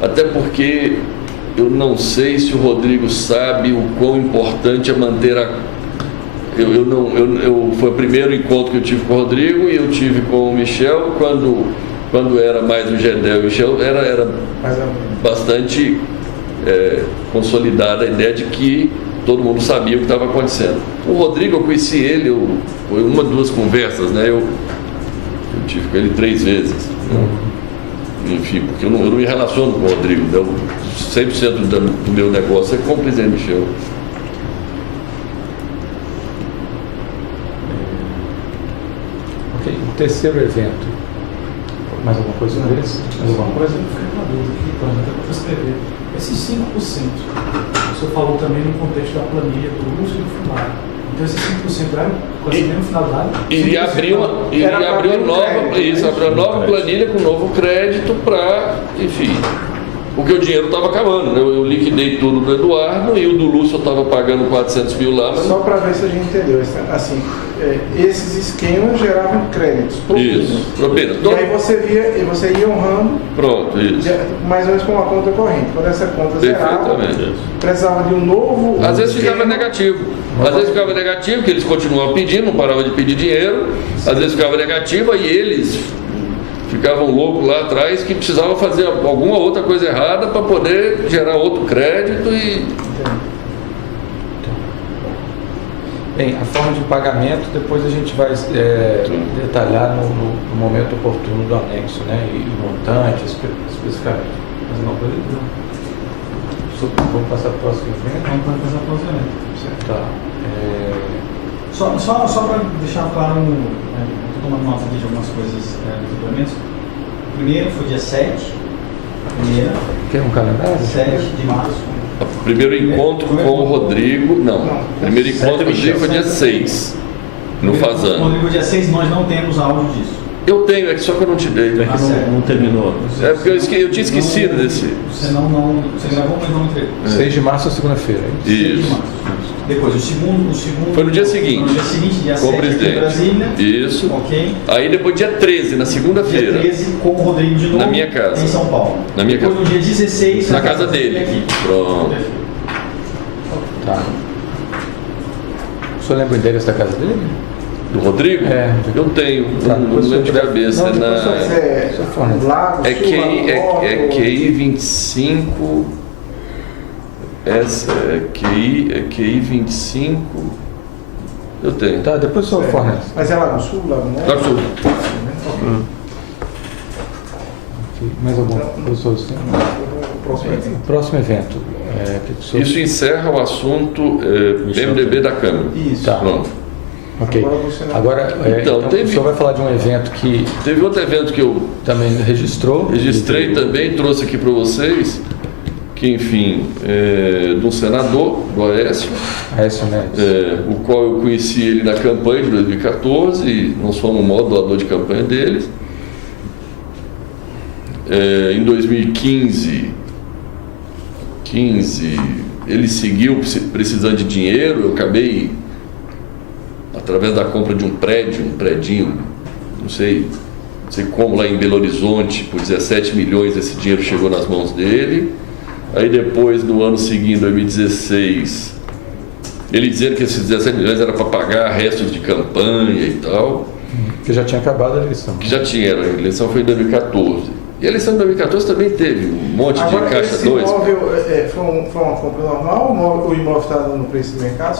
até porque eu não sei se o Rodrigo sabe o quão importante é manter foi o primeiro encontro que eu tive com o Rodrigo e eu tive com o Michel quando era mais o Gedel e o Michel, era bastante consolidada a ideia de que todo mundo sabia o que estava acontecendo. O Rodrigo, eu conheci ele, foi uma, duas conversas, né? Eu tive com ele 3 vezes. Né? Enfim, porque eu não me relaciono com o Rodrigo. Né? 100% do meu negócio é com o presidente Michel. Ok, o terceiro evento. Mais alguma coisa sobre esse? Mais alguma coisa? Eu fiquei com a dúvida aqui, até para escrever. Esses 5%, o senhor falou também no contexto da planilha do uso e do fundário. Então esses 5% eram com essa mesma finalidade? Iria abrir uma nova planilha com novo crédito para, enfim, porque o dinheiro estava acabando, né? Eu liquidei tudo do Eduardo e o do Lúcio eu estava pagando 400 mil lá. Mas... Só para ver se a gente entendeu. Assim, esses esquemas geravam créditos. Isso, propina. E aí você ia honrando. Pronto, isso. Mais ou menos com uma conta corrente. Quando essa conta zerava, precisava de um novo. Às vezes ficava negativo. Às vezes ficava negativo, que eles continuavam pedindo, não paravam de pedir dinheiro. Às vezes ficava negativo, aí eles ficavam loucos lá atrás que precisavam fazer alguma outra coisa errada para poder gerar outro crédito e... Bem, a forma de pagamento depois a gente vai detalhar no momento oportuno do anexo, né? E montante, especificamente. Mais uma coisa? Não. Vamos passar para o próximo evento? Vamos passar para o próximo evento. Tá. Só para deixar claro, estou tomando nota aqui de algumas coisas dos suplementos. O primeiro foi dia 7, Quer um calendário? 7 de março. O primeiro encontro com o Rodrigo, não. Primeiro encontro com o Rodrigo foi dia 6, no Fazano. Rodrigo, dia 6 nós não temos áudio disso. Eu tenho, só que eu não te dei. É que não terminou. É porque eu tinha esquecido desse. Você gravou, mas não entregou. 6 de março é segunda-feira. 6 de Isso. março. Depois, o segundo... Foi no dia seguinte. No dia seguinte, dia Com o 7, aqui em presidente. Brasília. Isso. Ok. Aí depois dia 13, na segunda-feira. Dia 13, com o Rodrigo de novo. Na minha casa. Em São Paulo. Na minha depois, casa. no dia 16, Na casa dele. Aqui. Pronto. Tá. O senhor lembra o endereço da casa dele? Do Rodrigo? É. Eu tenho, Tá, não lembro de cabeça. Lago, É QI 25. Essa é QI 25. Eu tenho. Tá, depois o senhor fornece. Mas é Lago Sul, Lago Norte? Lago Sul. Mais algum professor? Próximo evento. Que o senhor... Isso encerra o assunto PMDB da Câmara. Isso. Tá. Pronto. Ok. Então, então o senhor vai falar de um evento que Teve outro evento que eu também registrou. registrei também, trouxe aqui para vocês, que enfim, de um senador, do Aécio, Aécio Neves. o qual eu conheci ele na campanha de 2014, e nós fomos o maior doador de campanha deles. Em 2015, ele seguiu precisando de dinheiro, eu acabei, através da compra de um predinho, não sei como, lá em Belo Horizonte, por 17 milhões, esse dinheiro chegou nas mãos dele. Aí depois, no ano seguinte, 2016, ele dizendo que esses 17 milhões era para pagar restos de campanha e tal. Que já tinha acabado a eleição. Que já tinha, a eleição foi em 2014. E a eleição de 2014 também teve um monte Agora, de caixa esse 2. imóvel foi uma compra normal ou o imóvel está dando preço de mercado?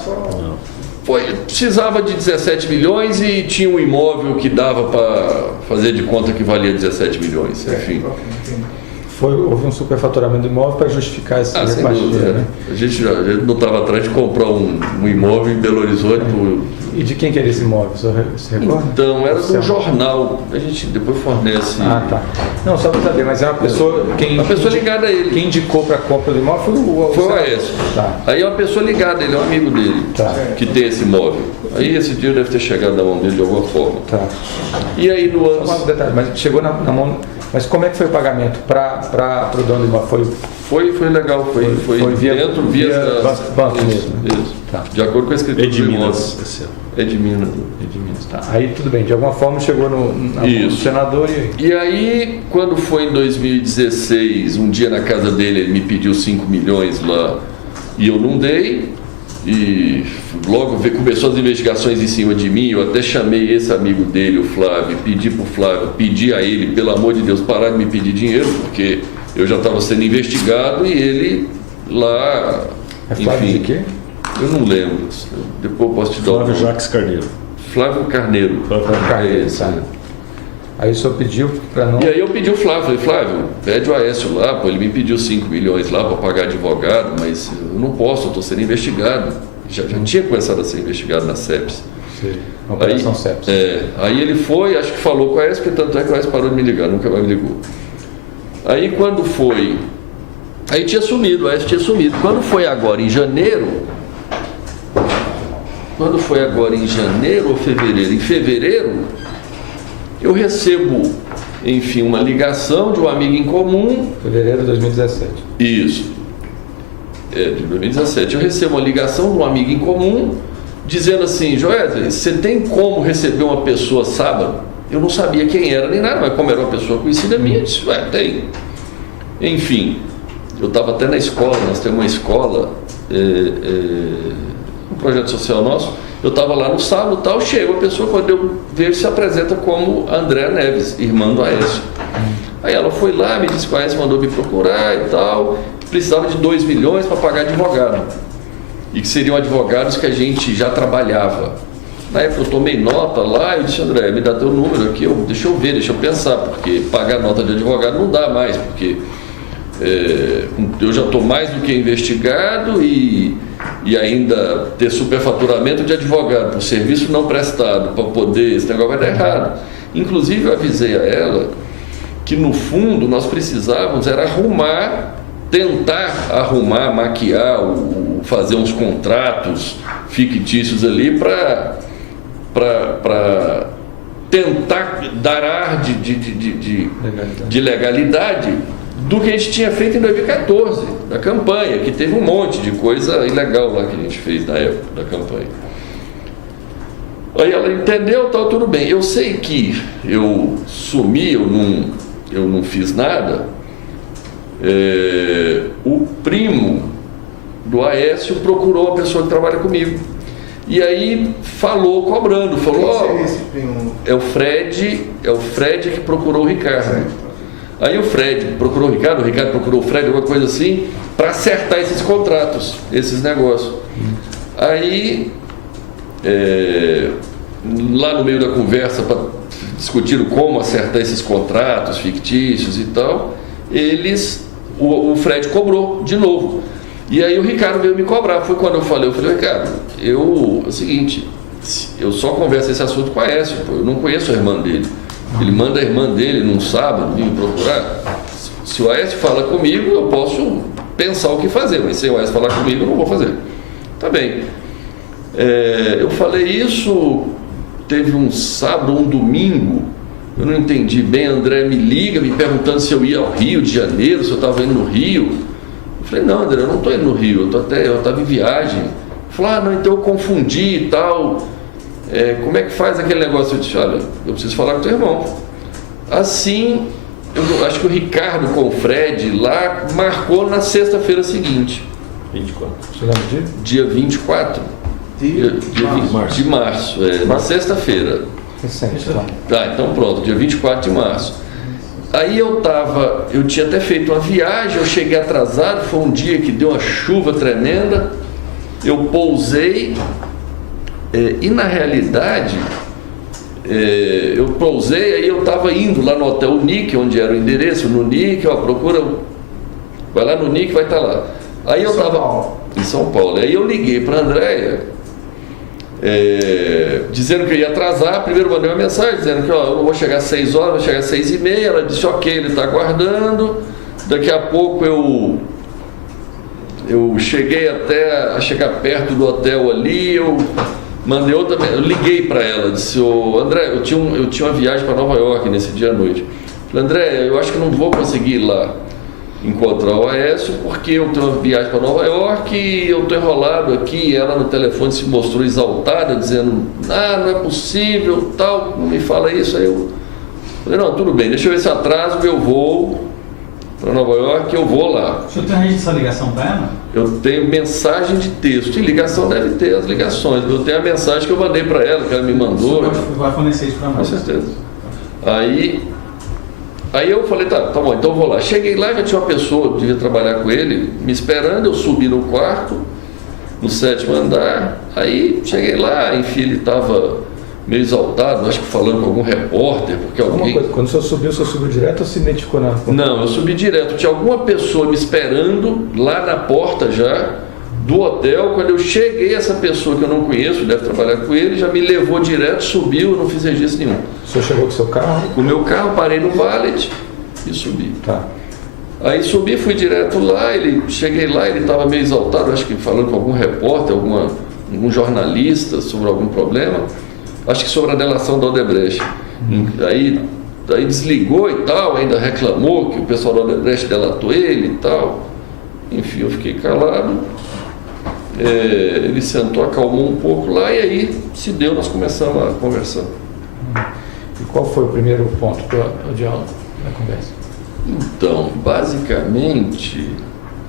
Precisava de 17 milhões e tinha um imóvel que dava para fazer de conta que valia 17 milhões, enfim. Houve um superfaturamento do imóvel para justificar esse Sem dúvida, né? A gente não estava atrás de comprar um imóvel em Belo Horizonte. E de quem que era esse imóvel? Você recorda? Então, era de um jornal. A gente depois fornece. Ah, tá. Não, só para saber, mas é uma pessoa... Uma pessoa ligada a ele. Quem indicou para a compra do imóvel foi o Aécio. Tá. Aí é uma pessoa ligada, ele é um amigo dele, que tem esse imóvel. Aí esse dinheiro deve ter chegado na mão dele de alguma forma. Tá. E aí no ano... Só um detalhe, mas chegou na mão... Mas como é que foi o pagamento para o dono do imóvel? Foi legal, foi via banco mesmo. Isso. Tá. De acordo com a escritura É de do Minas. imóvel. É de Minas. Tá. Aí tudo bem, de alguma forma chegou na mão do senador E aí, quando foi em 2016, um dia na casa dele, ele me pediu 5 milhões lá e eu não dei. E logo começou as investigações em cima de mim. Eu até chamei esse amigo dele, o Flávio, pedi a ele, pelo amor de Deus, parar de me pedir dinheiro, porque eu já estava sendo investigado e ele lá, Flávio de quê? Eu não lembro, depois eu posso te dar Flávio Jacques Carneiro. Flávio Carneiro. Tá. Aí o senhor pediu para não... E aí eu pedi o Flávio, falei, Flávio, pede o Aécio lá, ele me pediu 5 milhões lá para pagar advogado, mas eu não posso, eu estou sendo investigado. Já tinha começado a ser investigado na CEPS. Sim, na operação CEPS. Aí ele foi, acho que falou com a Aécio, porque tanto é que o Aécio parou de me ligar, nunca mais me ligou. Aí quando foi Aí tinha sumido, o Aécio tinha sumido. Quando foi agora em janeiro ou fevereiro, em fevereiro, eu recebo, enfim, uma ligação de um amigo em comum. Fevereiro de 2017. Isso. De 2017. Eu recebo uma ligação de um amigo em comum dizendo assim: Joesley, você tem como receber uma pessoa sábado? Eu não sabia quem era nem nada, mas como era uma pessoa conhecida minha, eu disse: tem. Enfim, eu estava até na escola, nós temos uma escola, um projeto social nosso. Eu estava lá no sábado e tal, chega uma pessoa, quando eu vejo, se apresenta como Andréa Neves, irmã do Aécio. Aí ela foi lá, me disse que o Aécio mandou me procurar e tal, precisava de 2 milhões para pagar advogado. E que seriam advogados que a gente já trabalhava. Na época eu tomei nota lá, eu disse: André, me dá teu número aqui, deixa eu ver, deixa eu pensar, porque pagar nota de advogado não dá mais, porque eu já estou mais do que investigado e ainda ter superfaturamento de advogado por serviço não prestado, para poder, esse negócio vai dar errado. Inclusive eu avisei a ela que no fundo nós precisávamos era tentar arrumar, maquiar, fazer uns contratos fictícios ali para tentar dar ar de legalidade do que a gente tinha feito em 2014, da campanha, que teve um monte de coisa ilegal lá que a gente fez na época da campanha. Aí ela entendeu, tal, tudo bem. Eu sei que eu sumi, eu não fiz nada. O primo do Aécio procurou a pessoa que trabalha comigo. E aí falou, cobrando, falou: esse primo? É o Fred que procurou o Ricardo. Aí o Fred procurou o Ricardo procurou o Fred, alguma coisa assim, para acertar esses contratos, esses negócios. Aí, lá no meio da conversa, discutindo como acertar esses contratos fictícios e tal, o Fred cobrou de novo. E aí o Ricardo veio me cobrar. Foi quando eu falei: Ricardo, é o seguinte, eu só converso esse assunto com a Aécio, eu não conheço a irmã dele. Ele manda a irmã dele num sábado vir me procurar. Se o Aécio fala comigo, eu posso pensar o que fazer, mas se o Aécio falar comigo, eu não vou fazer. Tá bem. Eu falei isso, teve um sábado ou um domingo, eu não entendi bem. André me liga me perguntando se eu ia ao Rio de Janeiro, se eu estava indo no Rio. Eu falei: não, André, eu não estou indo no Rio, eu estava em viagem. Ele falou: não, então eu confundi e tal. Como é que faz aquele negócio? Eu disse: olha, eu preciso falar com teu irmão. Assim, eu acho que o Ricardo com o Fred lá marcou na sexta-feira seguinte. 24. Você lembra do dia? Dia 24 de março. Na sexta-feira. Recente, tá? Tá, então pronto, dia 24 de março. Aí eu tinha até feito uma viagem, eu cheguei atrasado, foi um dia que deu uma chuva tremenda, eu pousei, e na realidade, eu pousei, aí eu estava indo lá no Hotel Nick, onde era o endereço, no Nick, procura, vai lá no Nick, vai estar lá. Aí eu estava em São Paulo, aí eu liguei para a Andréia, dizendo que eu ia atrasar. Primeiro mandei uma mensagem dizendo que eu não vou chegar às 6 horas, vou chegar às 6h30. Ela disse: ok, ele está aguardando. Daqui a pouco eu cheguei até a chegar perto do hotel ali, eu mandei outra, eu liguei para ela, disse: André, eu tinha uma viagem para Nova York nesse dia à noite. Falei: André, eu acho que não vou conseguir ir lá encontrar o Aécio, porque eu tenho uma viagem para Nova York e eu estou enrolado aqui. E ela no telefone se mostrou exaltada, dizendo: não é possível, tal, não me fala isso. Aí eu falei: não, tudo bem, deixa eu ver se atraso meu voo para Nova York, eu vou lá. O senhor tem registrado essa ligação para ela? Eu tenho mensagem de texto, e ligação deve ter as ligações, eu tenho a mensagem que eu mandei para ela, que ela me mandou. Você vai fornecer isso para nós? Com certeza. Aí eu falei: tá bom, então eu vou lá. Cheguei lá, já tinha uma pessoa, devia trabalhar com ele, me esperando. Eu subi no quarto, no 7º andar. Aí cheguei lá, enfim, ele estava meio exaltado, acho que falando com algum repórter, porque alguém... Quando o senhor subiu direto ou se identificou na... Não, eu subi direto. Tinha alguma pessoa me esperando lá na porta já do hotel. Quando eu cheguei, essa pessoa que eu não conheço, deve trabalhar com ele, já me levou direto, subiu, eu não fiz registro nenhum. O senhor chegou com o seu carro? O meu carro, parei no valet e subi. Tá. Aí subi, fui direto lá, cheguei lá, ele estava meio exaltado, acho que falando com algum repórter, algum jornalista sobre algum problema, acho que sobre a delação da Odebrecht. Aí desligou e tal, ainda reclamou que o pessoal da Odebrecht delatou ele e tal. Enfim, eu fiquei calado. Ele sentou, acalmou um pouco lá e aí se deu, nós começamos a conversar. E qual foi o primeiro ponto do diálogo da conversa? Então, basicamente,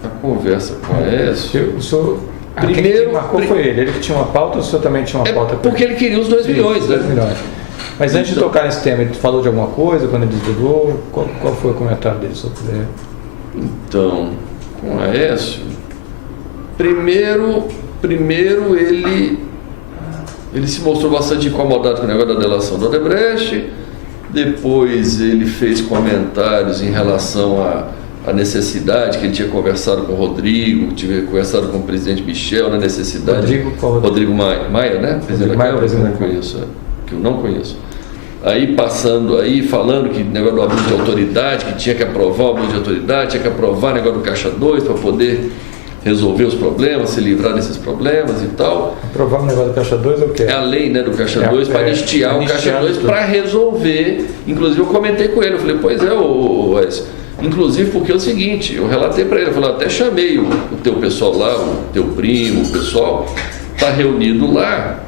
a conversa com a Aécio... O senhor, primeiro, quem marcou foi ele que tinha uma pauta ou o senhor também tinha uma pauta? Porque ele queria os 2 milhões, né? 2 milhões. Mas antes de tocar nesse tema, ele falou de alguma coisa quando ele desligou? Qual foi o comentário dele sobre ele? Então, com a Aécio, primeiro ele se mostrou bastante incomodado com o negócio da delação da Odebrecht. Depois ele fez comentários em relação à necessidade que ele tinha conversado com o Rodrigo, tinha conversado com o presidente Michel na necessidade. Rodrigo Maia, né? Rodrigo Maia, presidente. Que eu não conheço. Aí falando que negócio do abuso de autoridade, que tinha que aprovar o abuso de autoridade, tinha que aprovar o negócio do Caixa 2 para poder resolver os problemas, se livrar desses problemas e tal. Aprovar o negócio do Caixa 2 é o quê? É a lei, né, do Caixa 2 para anistiar o Caixa 2 para resolver. Inclusive eu comentei com ele, eu falei, pois é, Wes. Inclusive porque é o seguinte, eu relatei para ele, eu falei, até chamei o teu pessoal lá, o teu primo, o pessoal está reunido lá,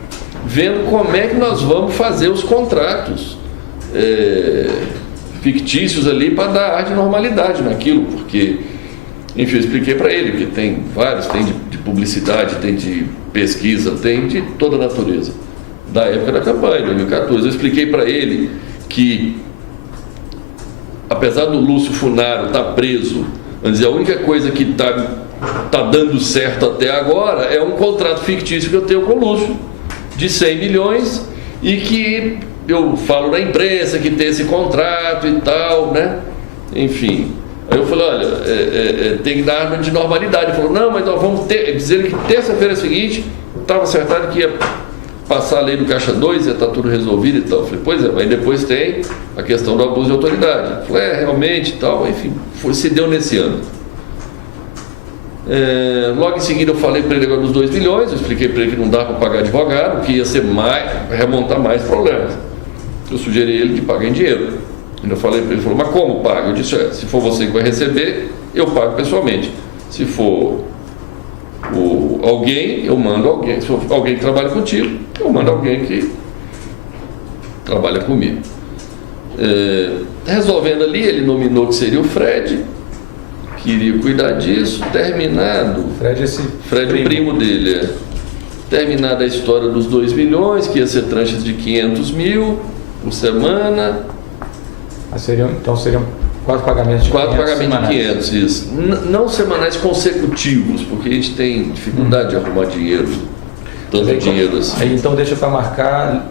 vendo como é que nós vamos fazer os contratos fictícios ali para dar ar de normalidade naquilo, porque, enfim, eu expliquei para ele que tem vários, tem de publicidade, tem de pesquisa, tem de toda a natureza, da época da campanha, 2014. Eu expliquei para ele que, apesar do Lúcio Funaro estar preso, vamos dizer, a única coisa que está dando certo até agora é um contrato fictício que eu tenho com o Lúcio, de 100 milhões, e que eu falo na imprensa que tem esse contrato e tal, né? Enfim. Aí eu falei, olha, tem que dar de normalidade. Ele falou, não, mas nós vamos dizer que terça-feira seguinte estava acertado que ia passar a lei do Caixa 2, ia estar tudo resolvido e tal. Eu falei, pois é, mas depois tem a questão do abuso de autoridade. Ele falou, realmente e tal, enfim, se deu nesse ano. Logo em seguida eu falei para ele agora dos 2 milhões, eu expliquei para ele que não dá para pagar advogado, que ia ser remontar mais problemas. Eu sugeri ele que pague em dinheiro. Ainda falei para ele, ele falou, mas como paga? Eu disse, se for você que vai receber, eu pago pessoalmente. Se for alguém, eu mando alguém. Se for alguém que trabalha contigo, eu mando alguém que trabalha comigo. Resolvendo ali, ele nominou que seria o Fred, que iria cuidar disso. Terminado, Fred o primo dele, terminada a história dos 2 milhões, que ia ser tranches de 500 mil por semana. Seriam 4 pagamentos de 4 pagamentos de 500, isso. Não semanais consecutivos, porque a gente tem dificuldade de arrumar dinheiro, tanto dinheiro assim. Aí, então deixa para marcar,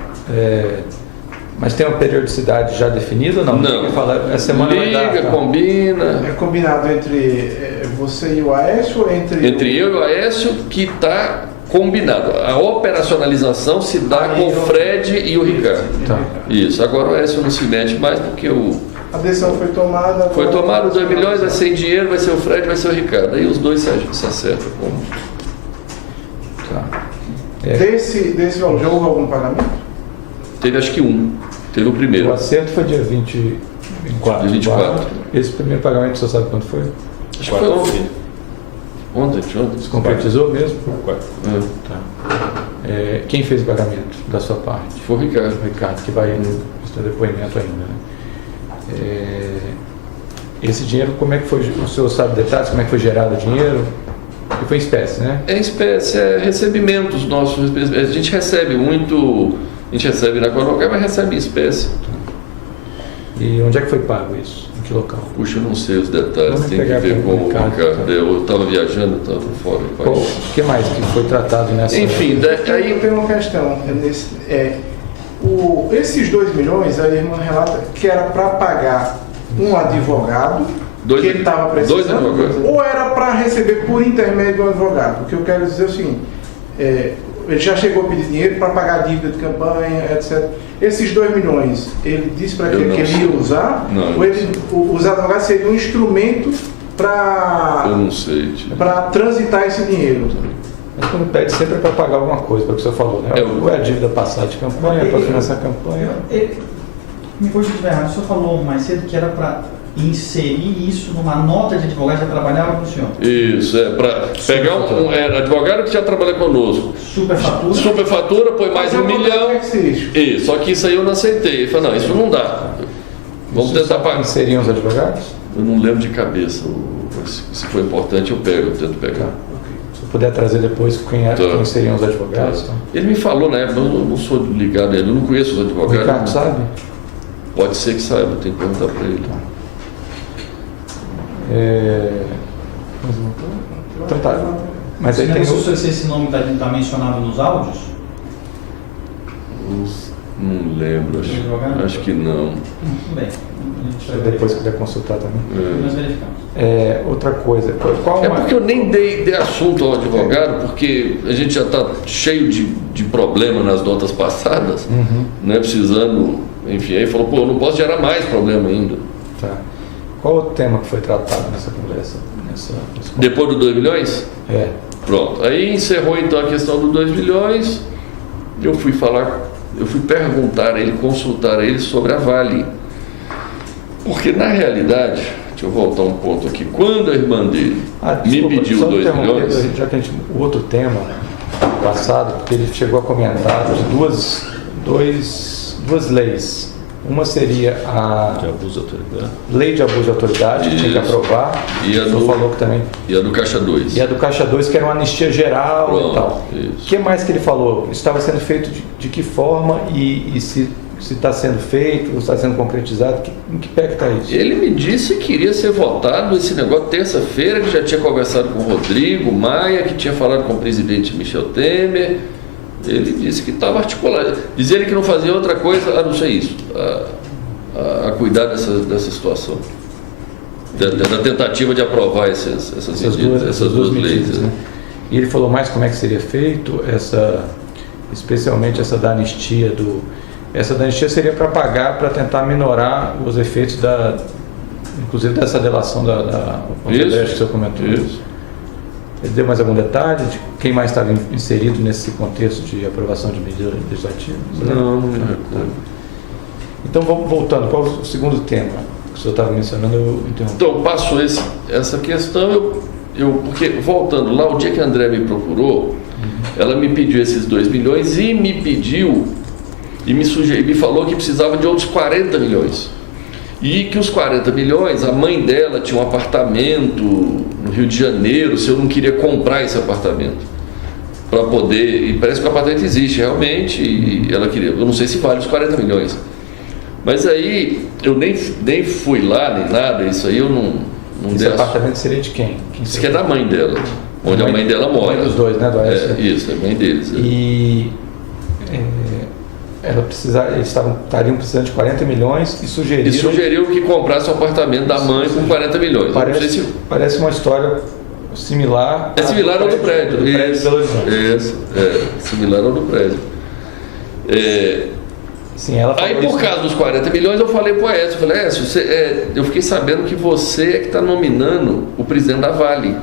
mas tem uma periodicidade já definida ou não? Não. Fala, essa semana liga, combina. É combinado entre você e o Aécio ou entre eu e o Aécio, que está combinado. A operacionalização se dá com o Fred e o Ricardo. Tá. Isso. Agora o Aécio não se mete mais porque a decisão foi tomada. Foi tomado 2 milhões, vai ser em dinheiro, vai ser o Fred, vai ser o Ricardo. Aí os dois se acertam. Tá. Desse valor, já houve algum pagamento? Teve acho que um. Teve o primeiro. O acerto foi dia 24. Dia 24. Esse primeiro pagamento, você sabe quanto foi? Acho que foi ontem. Ontem. Se concretizou mesmo? 4. Tá. Quem fez o pagamento da sua parte? Foi o Ricardo. O Ricardo, que vai prestar depoimento ainda, né? Esse dinheiro, como é que foi? O senhor sabe detalhes? Como é que foi gerado o dinheiro? E foi em espécie, né? É espécie, recebimentos nossos. A gente recebe muito, a gente recebe na Coronel, mas recebe em espécie. E onde é que foi pago isso? Em que local? Puxa, eu não sei os detalhes, Vamos tem que ver com o Ricardo. Tá. Eu estava viajando, estava fora. O que mais que foi tratado nessa? Enfim, Aí tem uma questão. Esses 2 milhões, a irmã relata que era para pagar um advogado que ele estava precisando, ou era para receber por intermédio do advogado. O que eu quero dizer é o seguinte, ele já chegou a pedir dinheiro para pagar a dívida de campanha, etc. Esses 2 milhões, ele disse para que ele ia usar, não, ou os advogados seriam um instrumento Eu não sei. Tio. para transitar esse dinheiro? Mas quando pede sempre é para pagar alguma coisa, pelo que você falou, né? Ou é a dívida passada de campanha, para financiar a campanha. Me corrija se estiver errado, o senhor falou mais cedo que era para inserir isso numa nota de advogado que já trabalhava com o senhor. Isso, para pegar um advogado que já trabalha conosco. Superfatura. Superfatura, põe mais Mas $1 milhão. Isso. Só que isso aí eu não aceitei. Ele falou, não, isso não dá. Vamos tentar pagar. Seriam os advogados? Eu não lembro de cabeça. Se for importante, eu pego, eu tento pegar. Se puder trazer depois quem seriam os advogados. Então. Ele me falou na época, eu não sou ligado a ele, eu não conheço os O advogados. Ricardo sabe? Pode ser que saiba, tem que perguntar para ele. Então tá. Mas aí tem Se esse nome está mencionado nos áudios? Não lembro, acho que não. Tudo bem. Se depois quiser consultar também. Nós verificamos. Outra coisa. Qual Porque eu nem dei assunto ao advogado, porque a gente já está cheio de problema nas notas passadas, né, precisando, enfim, aí falou, eu não posso gerar mais problema ainda. Tá. Qual o tema que foi tratado nessa conversa? Depois do 2 milhões? Pronto. Aí encerrou então a questão dos 2 milhões, eu fui perguntar a ele, consultar a ele sobre a Vale. Porque na realidade, deixa eu voltar um ponto aqui, quando a irmã dele me pediu 2 milhões... Já que o outro tema passado, porque ele chegou a comentar de duas leis. Uma seria a lei de abuso de autoridade, que tinha que aprovar. E a falou que também. E a do Caixa 2. E a do Caixa 2, que era uma anistia geral. Pronto, e tal. O que mais que ele falou? Estava sendo feito de que forma e se está sendo feito, está sendo concretizado, em que pé que está isso? Ele me disse que iria ser votado esse negócio terça-feira, que já tinha conversado com o Rodrigo Maia, que tinha falado com o presidente Michel Temer. Ele disse que estava articulado. Dizia ele que não fazia outra coisa a não ser isso, a cuidar dessa situação, da tentativa de aprovar essas duas leis. Né? E ele falou mais como é que seria feito, especialmente essa da anistia. Essa da anistia seria para pagar, para tentar minorar os efeitos inclusive dessa delação da Odebrecht que o senhor comentou. Isso. Ele deu mais algum detalhe de quem mais estava inserido nesse contexto de aprovação de medidas legislativas? Não me recordo. Então, voltando, qual o segundo tema que o senhor estava mencionando? Eu interrompi. Então, passou essa questão, porque voltando lá, o dia que a André me procurou, ela me pediu esses 2 milhões e me pediu, e me falou que precisava de outros 40 milhões. E que os 40 milhões, a mãe dela tinha um apartamento no Rio de Janeiro, se eu não queria comprar esse apartamento para poder, e parece que o apartamento existe realmente, e ela queria, eu não sei se vale os 40 milhões. Mas aí eu nem fui lá, nem nada, isso aí eu não Esse apartamento seria de quem? Isso que é da mãe dela, onde a mãe dela mora. Mãe dos dois, né? Isso, é a mãe deles. E eles estariam precisando de 40 milhões e sugeriu que comprasse o apartamento da mãe por 40 milhões. Parece uma história similar. É similar ao do prédio. Do prédio de Belo Horizonte. Similar ao do prédio. Sim, ela falou aí, por causa dos 40 milhões, eu falei para o Aécio, eu fiquei sabendo que você é que está nominando o presidente da Vale.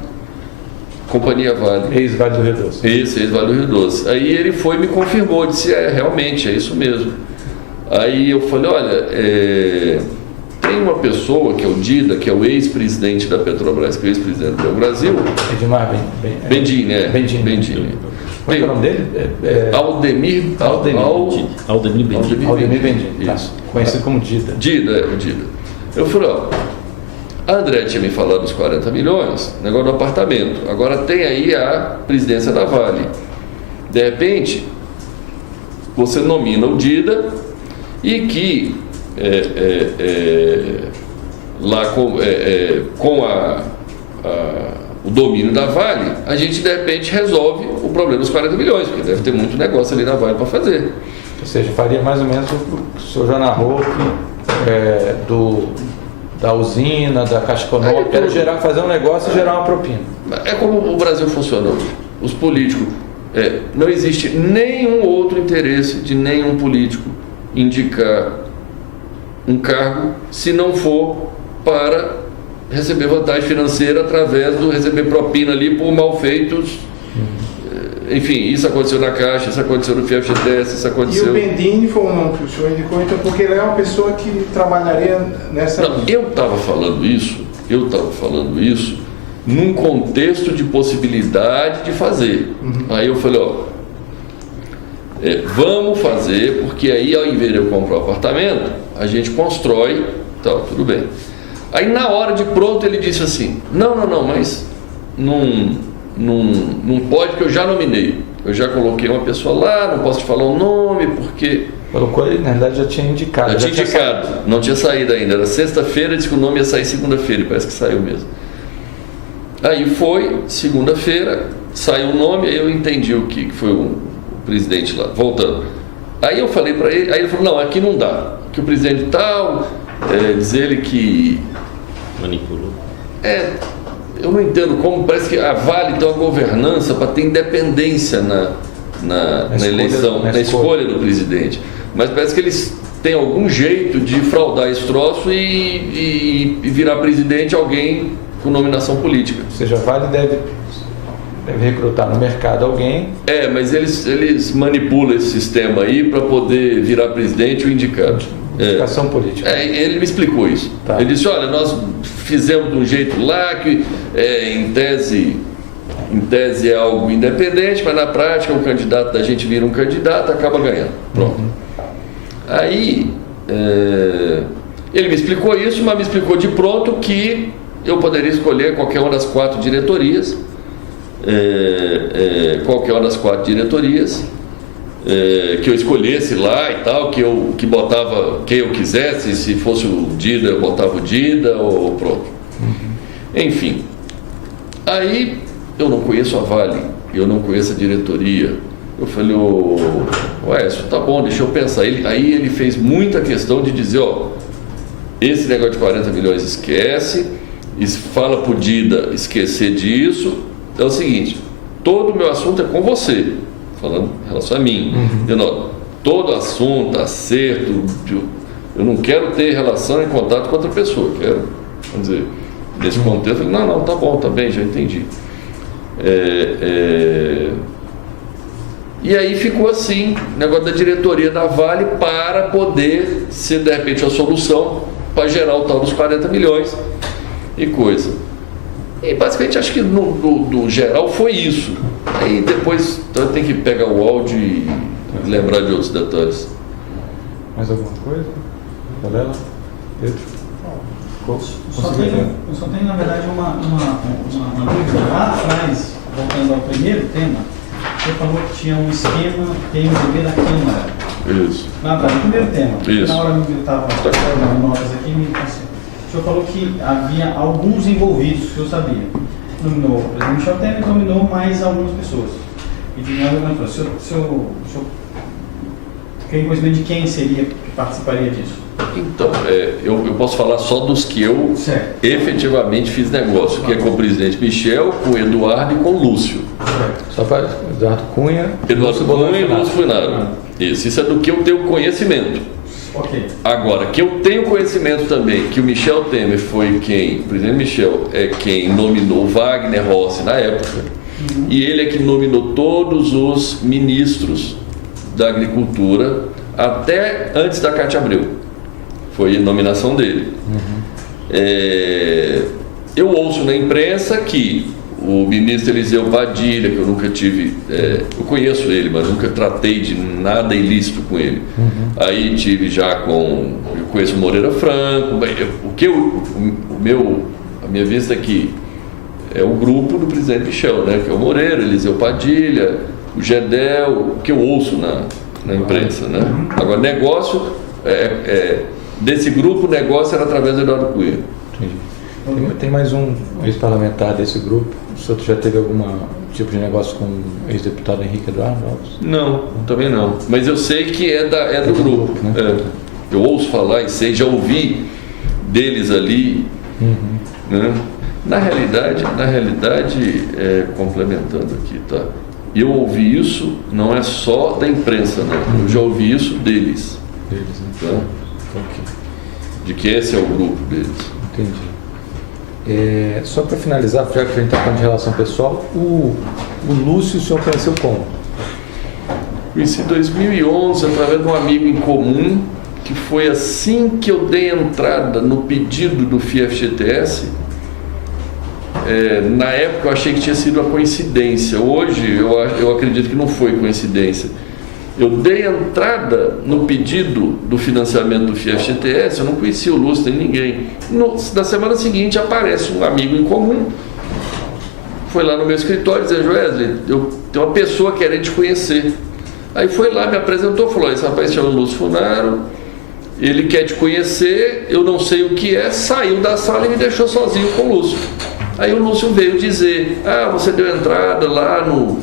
Companhia Vale. Ex-Vale do Rio Doce. Isso, ex-Vale do Rio Doce. Aí ele foi e me confirmou, disse, realmente, é isso mesmo. Aí eu falei, olha, tem uma pessoa que é o Dida, que é o ex-presidente da Petrobras, que é o ex-presidente do Brasil. Edmar Bendini, Bendini. Qual é o nome dele? Aldemir Bendini. Isso. Conhecido como Dida. O Dida. Eu falei, a André tinha me falado dos 40 milhões, negócio do apartamento. Agora tem aí a presidência da Vale. De repente, você nomina o Dida e que lá com o domínio da Vale, a gente de repente resolve o problema dos 40 milhões, porque deve ter muito negócio ali na Vale para fazer. Ou seja, faria mais ou menos o que o senhor já narrou da usina, da Caixa Econômica, era fazer um negócio e gerar uma propina. É como o Brasil funciona hoje. Os políticos, não existe nenhum outro interesse de nenhum político indicar um cargo se não for para receber vantagem financeira através do receber propina ali por malfeitos. Enfim, isso aconteceu na Caixa, isso aconteceu no FGTS, isso E aconteceu... o Bendini foi um nome que o senhor indicou, então, porque ele é uma pessoa que trabalharia nessa Não, linha. eu estava falando isso num contexto de possibilidade de fazer. Aí eu falei, vamos fazer, porque aí ao invés de eu comprar um apartamento, a gente constrói, tal, tudo bem. Aí na hora de pronto ele disse assim, não, mas não pode, porque eu já nominei. Eu já coloquei uma pessoa lá, não posso te falar o nome, porque... Colocou ele, na verdade já tinha indicado. Já tinha indicado, não tinha saído ainda. Era sexta-feira, disse que o nome ia sair segunda-feira, e parece que saiu mesmo. Aí foi, segunda-feira, saiu o nome, aí eu entendi o que foi o presidente lá, voltando. Aí eu falei para ele, aí ele falou, não, aqui não dá, que o presidente tal, diz ele que... Manipulou. Eu não entendo como, parece que a Vale tem uma governança para ter independência na eleição, na escolha do presidente. Mas parece que eles têm algum jeito de fraudar esse troço e virar presidente alguém com nominação política. Ou seja, a Vale deve recrutar no mercado alguém. Mas eles manipulam esse sistema aí para poder virar presidente ou indicado. Indicação política. Ele me explicou isso. Tá. Ele disse, olha, nós fizemos de um jeito lá que em tese é algo independente, mas na prática o candidato da gente vira um candidato, acaba ganhando. Pronto. Aí ele me explicou isso, mas me explicou de pronto que eu poderia escolher qualquer uma das 4 diretorias, que eu escolhesse lá e tal, que botava quem eu quisesse, se fosse o Dida, eu botava o Dida, ou pronto. Enfim, aí eu não conheço a Vale, eu não conheço a diretoria. Eu falei, isso tá bom, deixa eu pensar. Aí ele fez muita questão de dizer, esse negócio de 40 milhões esquece, fala pro Dida esquecer disso. É o seguinte, todo o meu assunto é com você, falando em relação a mim. Todo assunto, acerto, eu não quero ter relação e contato com outra pessoa, quero, vamos dizer, nesse contexto, eu falei, não, tá bom, tá bem, já entendi. E aí ficou assim, o negócio da diretoria da Vale para poder ser, de repente, a solução para gerar o tal dos 40 milhões e coisa. E basicamente acho que no geral foi isso. Aí depois então, tem que pegar o áudio e lembrar de outros detalhes. Mais alguma coisa? Valela? Pedro? Eu só tenho, na verdade, uma dúvida. Lá atrás, voltando ao primeiro tema, você falou que tinha um esquema PMDB da Câmara. Isso. Lá atrás, no primeiro tema. Isso. Na hora que eu estava dando notas aqui, o senhor falou que havia alguns envolvidos, que eu sabia. Nominou o presidente Michel Temer e nominou mais algumas pessoas. E de nada mais o senhor tem conhecimento de quem seria que participaria disso? Então, eu posso falar só dos que eu efetivamente fiz negócio, que é com o presidente Michel, com o Eduardo e com o Lúcio. Só para Eduardo Cunha. Eduardo Cunha e Lúcio Funaro. Isso é do que eu tenho conhecimento. Ok. Agora, que eu tenho conhecimento também que o Michel Temer foi quem, o presidente Michel é quem nominou Wagner Rossi na época, e ele é que nominou todos os ministros da Agricultura até antes da Cátia Abreu. Foi a nominação dele. Eu ouço na imprensa que o ministro Eliseu Padilha, que eu nunca tive, eu conheço ele, mas nunca tratei de nada ilícito com ele. Aí tive já eu conheço o Moreira Franco, a minha vista aqui é o grupo do presidente Michel, né, que é o Moreira, Eliseu Padilha, o Gedel, o que eu ouço na imprensa, né? Agora, negócio, desse grupo, o negócio era através do Eduardo Cunha. Entendi. Tem mais um ex-parlamentar desse grupo. O senhor já teve algum tipo de negócio com o ex-deputado Henrique Eduardo Alves? Não, também não. Mas eu sei que é do grupo. Né? Eu ouço falar e sei, já ouvi deles ali. Né? Na realidade, complementando aqui, tá? Eu ouvi isso, não é só da imprensa, não. Eu já ouvi isso deles. Deles, né? Tá? De que esse é o grupo deles. Entendi. Só para finalizar, já que a gente está falando de relação pessoal, o Lúcio o senhor conheceu como? Conheci em 2011 através de um amigo em comum, que foi assim que eu dei entrada no pedido do FIFGTS. Na época eu achei que tinha sido uma coincidência, hoje eu acredito que não foi coincidência. Eu dei entrada no pedido do financiamento do FIFGTS, eu não conhecia o Lúcio nem ninguém. Na semana seguinte aparece um amigo em comum, foi lá no meu escritório e disse: Wesley, eu tenho uma pessoa querendo te conhecer. Aí foi lá, me apresentou, falou: esse rapaz chama Lúcio Funaro, ele quer te conhecer, eu não sei o que é, saiu da sala e me deixou sozinho com o Lúcio. Aí o Lúcio veio dizer: você deu entrada lá no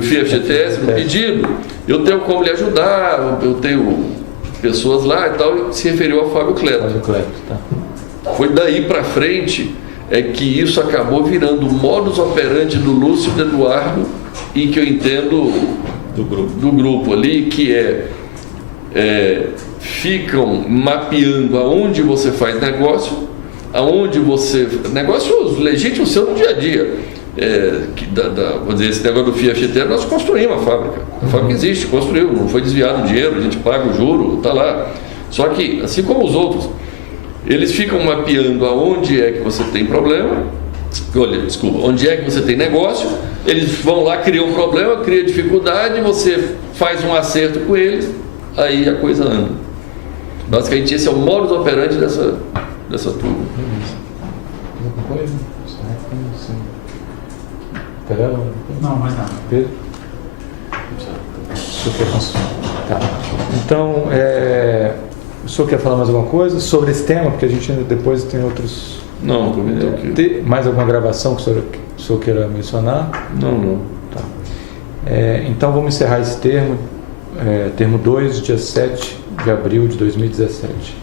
FIFGTS, no pedido, eu tenho como lhe ajudar, eu tenho pessoas lá e tal, e se referiu ao Fábio Cleto. Tá. Foi daí para frente que isso acabou virando o modus operandi do Lúcio e do Eduardo, e que eu entendo do grupo ali, que ficam mapeando aonde você faz negócio, negócios legítimos seu no dia a dia. Vou dizer, esse negócio do FIFGTS, nós construímos a fábrica. A fábrica existe, construiu, não foi desviado o dinheiro, a gente paga o juro, está lá. Só que, assim como os outros, eles ficam mapeando aonde é que você tem problema, onde é que você tem negócio, eles vão lá, criam um problema, criam dificuldade, você faz um acerto com eles, aí a coisa anda. Basicamente esse é o modus operandi dessa turma. Alguma coisa? Não, mais nada. Pedro? Tá. Então, o senhor quer falar mais alguma coisa sobre esse tema? Porque a gente ainda depois tem outros... Não, comentei aqui. Tem mais alguma gravação que o senhor queira mencionar? Não. Tá. Então vamos encerrar esse termo. Termo 2, dia 7 de abril de 2017.